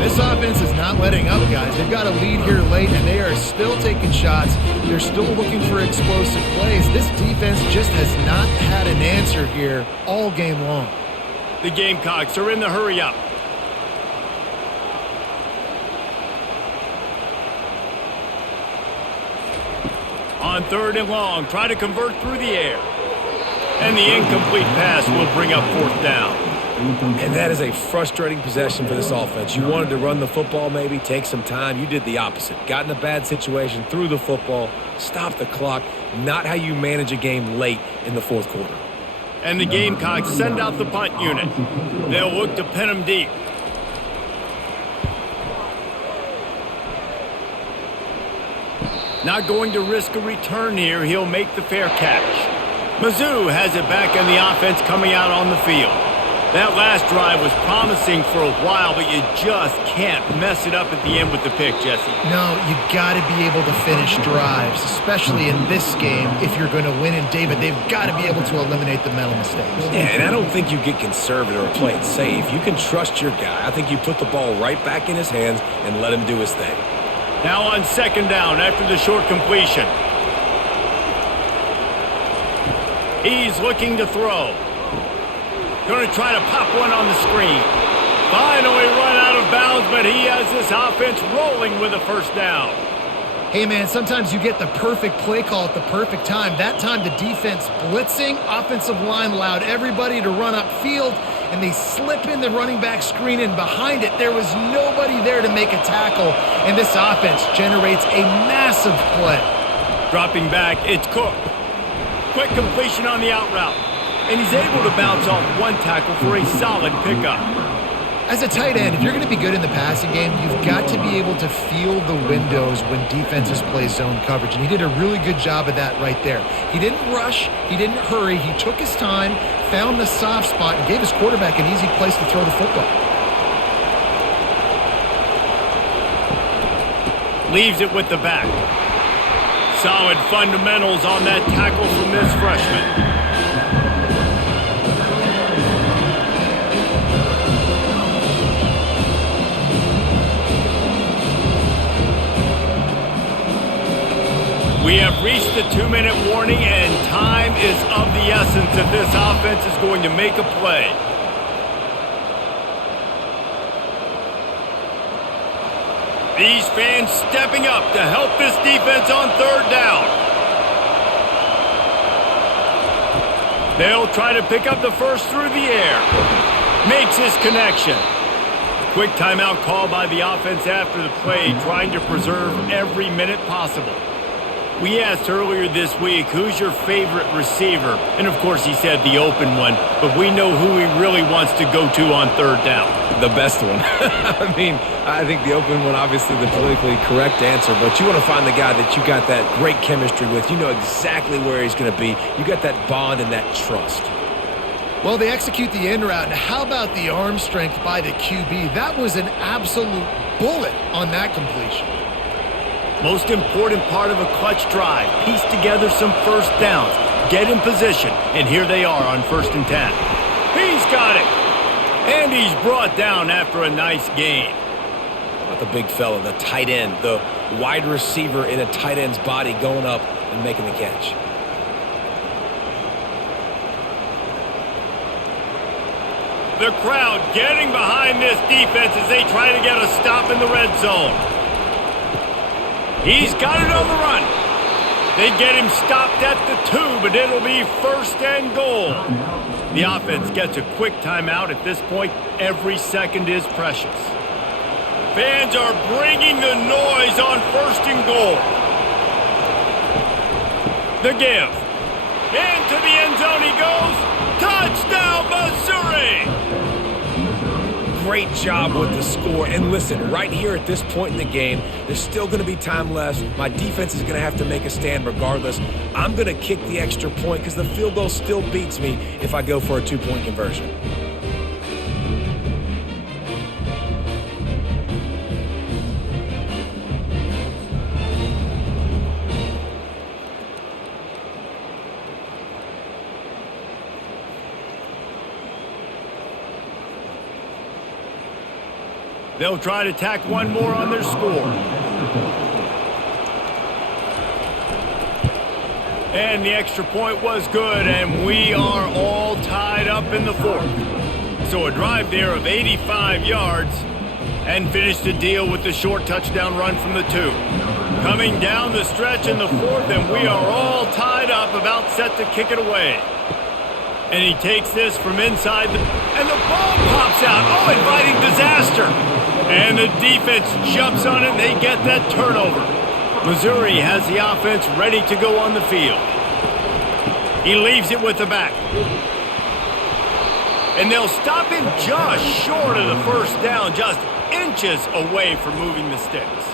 This offense is not letting up, guys. They've got a lead here late, and they are still taking shots. They're still looking for explosive plays. This defense just has not had an answer here all game long. The Gamecocks are in the hurry-up. On third and long, try to convert through the air. And the incomplete pass will bring up fourth down. And that is a frustrating possession for this offense. You wanted to run the football maybe, take some time. You did the opposite. Got in a bad situation, threw the football, stopped the clock. Not how you manage a game late in the fourth quarter. And the Gamecocks send out the punt unit. They'll look to pin them deep. Not going to risk a return here. He'll make the fair catch. Mizzou has it back in the offense coming out on the field. That last drive was promising for a while, but you just can't mess it up at the end with the pick, Jesse. No, you got to be able to finish drives, especially in this game if you're going to win. And, David, they've got to be able to eliminate the mental mistakes. Yeah, and I don't think you get conservative or play it safe. You can trust your guy. I think you put the ball right back in his hands and let him do his thing. Now on second down after the short completion. He's looking to throw. Going to try to pop one on the screen. Finally run out of bounds, but he has this offense rolling with a first down. Hey, man, sometimes you get the perfect play call at the perfect time. That time the defense blitzing, offensive line allowed everybody to run upfield, and they slip in the running back screen, and behind it there was nobody there to make a tackle, and this offense generates a massive play. Dropping back, it's Cook. Quick completion on the out route, and he's able to bounce off one tackle for a solid pickup. As a tight end, if you're going to be good in the passing game, you've got to be able to feel the windows when defenses play zone coverage, and he did a really good job of that right there. He didn't rush, he didn't hurry, he took his time, found the soft spot, and gave his quarterback an easy place to throw the football. Leaves it with the back. Solid fundamentals on that tackle from this freshman. We have reached the 2-minute warning, and time is of the essence if this offense is going to make a play. These fans stepping up to help this defense on third down. They'll try to pick up the first through the air. Makes his connection. Quick timeout call by the offense after the play, trying to preserve every minute possible. We asked earlier this week, who's your favorite receiver? And, of course, he said the open one, but we know who he really wants to go to on third down. The best one. I mean, I think the open one, obviously the politically correct answer, but you want to find the guy that you got that great chemistry with. You know exactly where he's going to be. You got that bond and that trust. Well, they execute the end route, and how about the arm strength by the QB? That was an absolute bullet on that completion. Most important part of a clutch drive. Piece together some first downs. Get in position. And here they are on 1st and 10. He's got it. And he's brought down after a nice gain. How about the big fella, the tight end, the wide receiver in a tight end's body going up and making the catch. The crowd getting behind this defense as they try to get a stop in the red zone. He's got it on the run. They get him stopped at the 2, but it'll be 1st and goal. The offense gets a quick timeout. At this point, every second is precious. Fans are bringing the noise on 1st and goal. The give. Into the end zone he goes. Touchdown, Missouri! Great job with the score. And listen, right here at this point in the game, there's still going to be time left. My defense is going to have to make a stand regardless. I'm going to kick the extra point because the field goal still beats me if I go for a 2-point conversion. They'll try to tack one more on their score. And the extra point was good, and we are all tied up in the 4th. So a drive there of 85 yards and finished the deal with the short touchdown run from the 2. Coming down the stretch in the 4th, and we are all tied up, about set to kick it away. And he takes this from inside, and the ball pops out. Oh, inviting disaster. And the defense jumps on it, and they get that turnover. Missouri has the offense ready to go on the field. He leaves it with the back. And they'll stop him just short of the first down, just inches away from moving the sticks.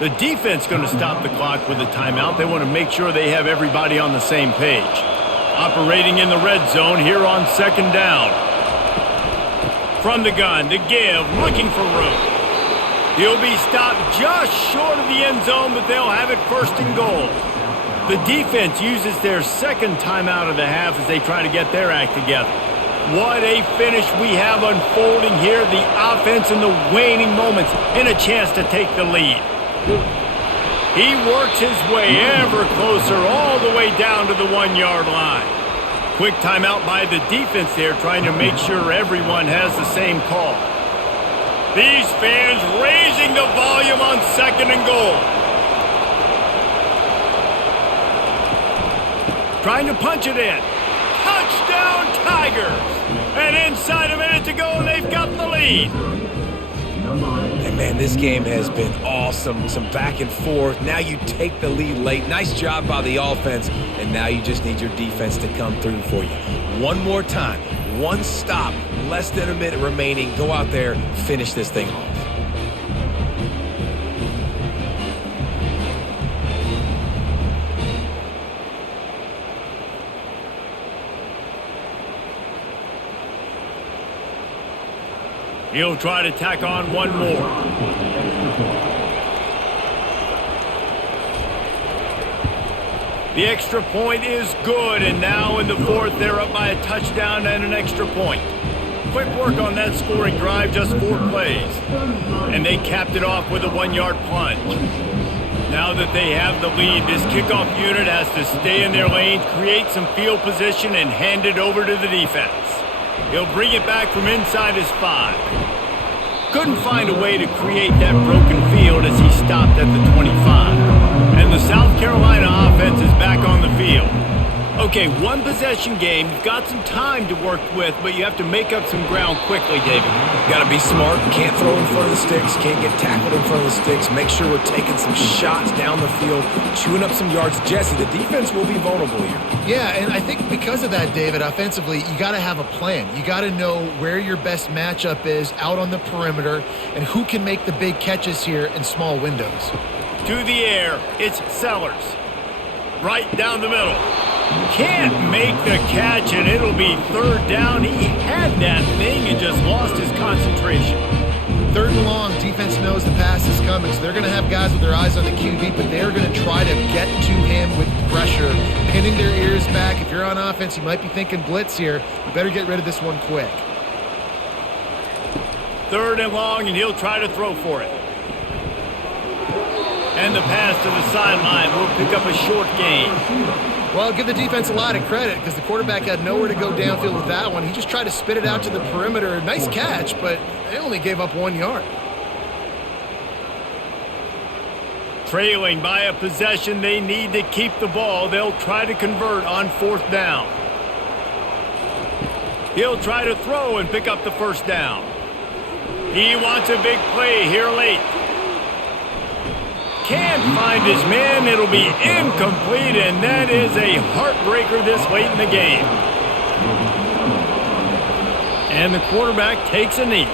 The defense going to stop the clock with a timeout. They want to make sure they have everybody on the same page. Operating in the red zone here on 2nd down. From the gun, the give, looking for room. He'll be stopped just short of the end zone, but they'll have it 1st and goal. The defense uses their 2nd timeout of the half as they try to get their act together. What a finish we have unfolding here. The offense in the waning moments and a chance to take the lead. He works his way ever closer all the way down to the 1-yard line. Quick timeout by the defense there, trying to make sure everyone has the same call. These fans raising the volume on 2nd and goal. Trying to punch it in. Touchdown, Tigers! And inside a minute to go, and they've got the lead. And man, this game has been awesome. Some back and forth. Now you take the lead late. Nice job by the offense. And now you just need your defense to come through for you. One more time. One stop. less than a minute remaining. Go out there, finish this thing off. He'll try to tack on one more. The extra point is good, and now in the fourth, they're up by a touchdown and an extra point. Quick work on that scoring drive, just 4 plays. And they capped it off with a 1-yard plunge. Now that they have the lead, this kickoff unit has to stay in their lanes, create some field position, and hand it over to the defense. He'll bring it back from inside his 5. Couldn't find a way to create that broken field as he stopped at the 25. And the South Carolina offense is back on the field. Okay, one possession game. You've got some time to work with, but you have to make up some ground quickly, David. Got to be smart. Can't throw in front of the sticks. Can't get tackled in front of the sticks. Make sure we're taking some shots down the field, chewing up some yards. Jesse, the defense will be vulnerable here. Yeah, and I think because of that, David, offensively, you got to have a plan. You got to know where your best matchup is out on the perimeter and who can make the big catches here in small windows. To the air, it's Sellers. Right down the middle. Can't make the catch, and it'll be 3rd down. He had that thing and just lost his concentration. 3rd and long, defense knows the pass is coming, so they're going to have guys with their eyes on the QB, but they're going to try to get to him with pressure, pinning their ears back. If you're on offense, you might be thinking blitz here. You better get rid of this one quick. 3rd and long, and he'll try to throw for it. And the pass to the sideline will pick up a short gain. Well, give the defense a lot of credit because the quarterback had nowhere to go downfield with that one. He just tried to spit it out to the perimeter. Nice catch, but they only gave up 1 yard. Trailing by a possession, they need to keep the ball. They'll try to convert on 4th down. He'll try to throw and pick up the 1st down. He wants a big play here late. Can't find his man. It'll be incomplete, and that is a heartbreaker this late in the game. And the quarterback takes a knee.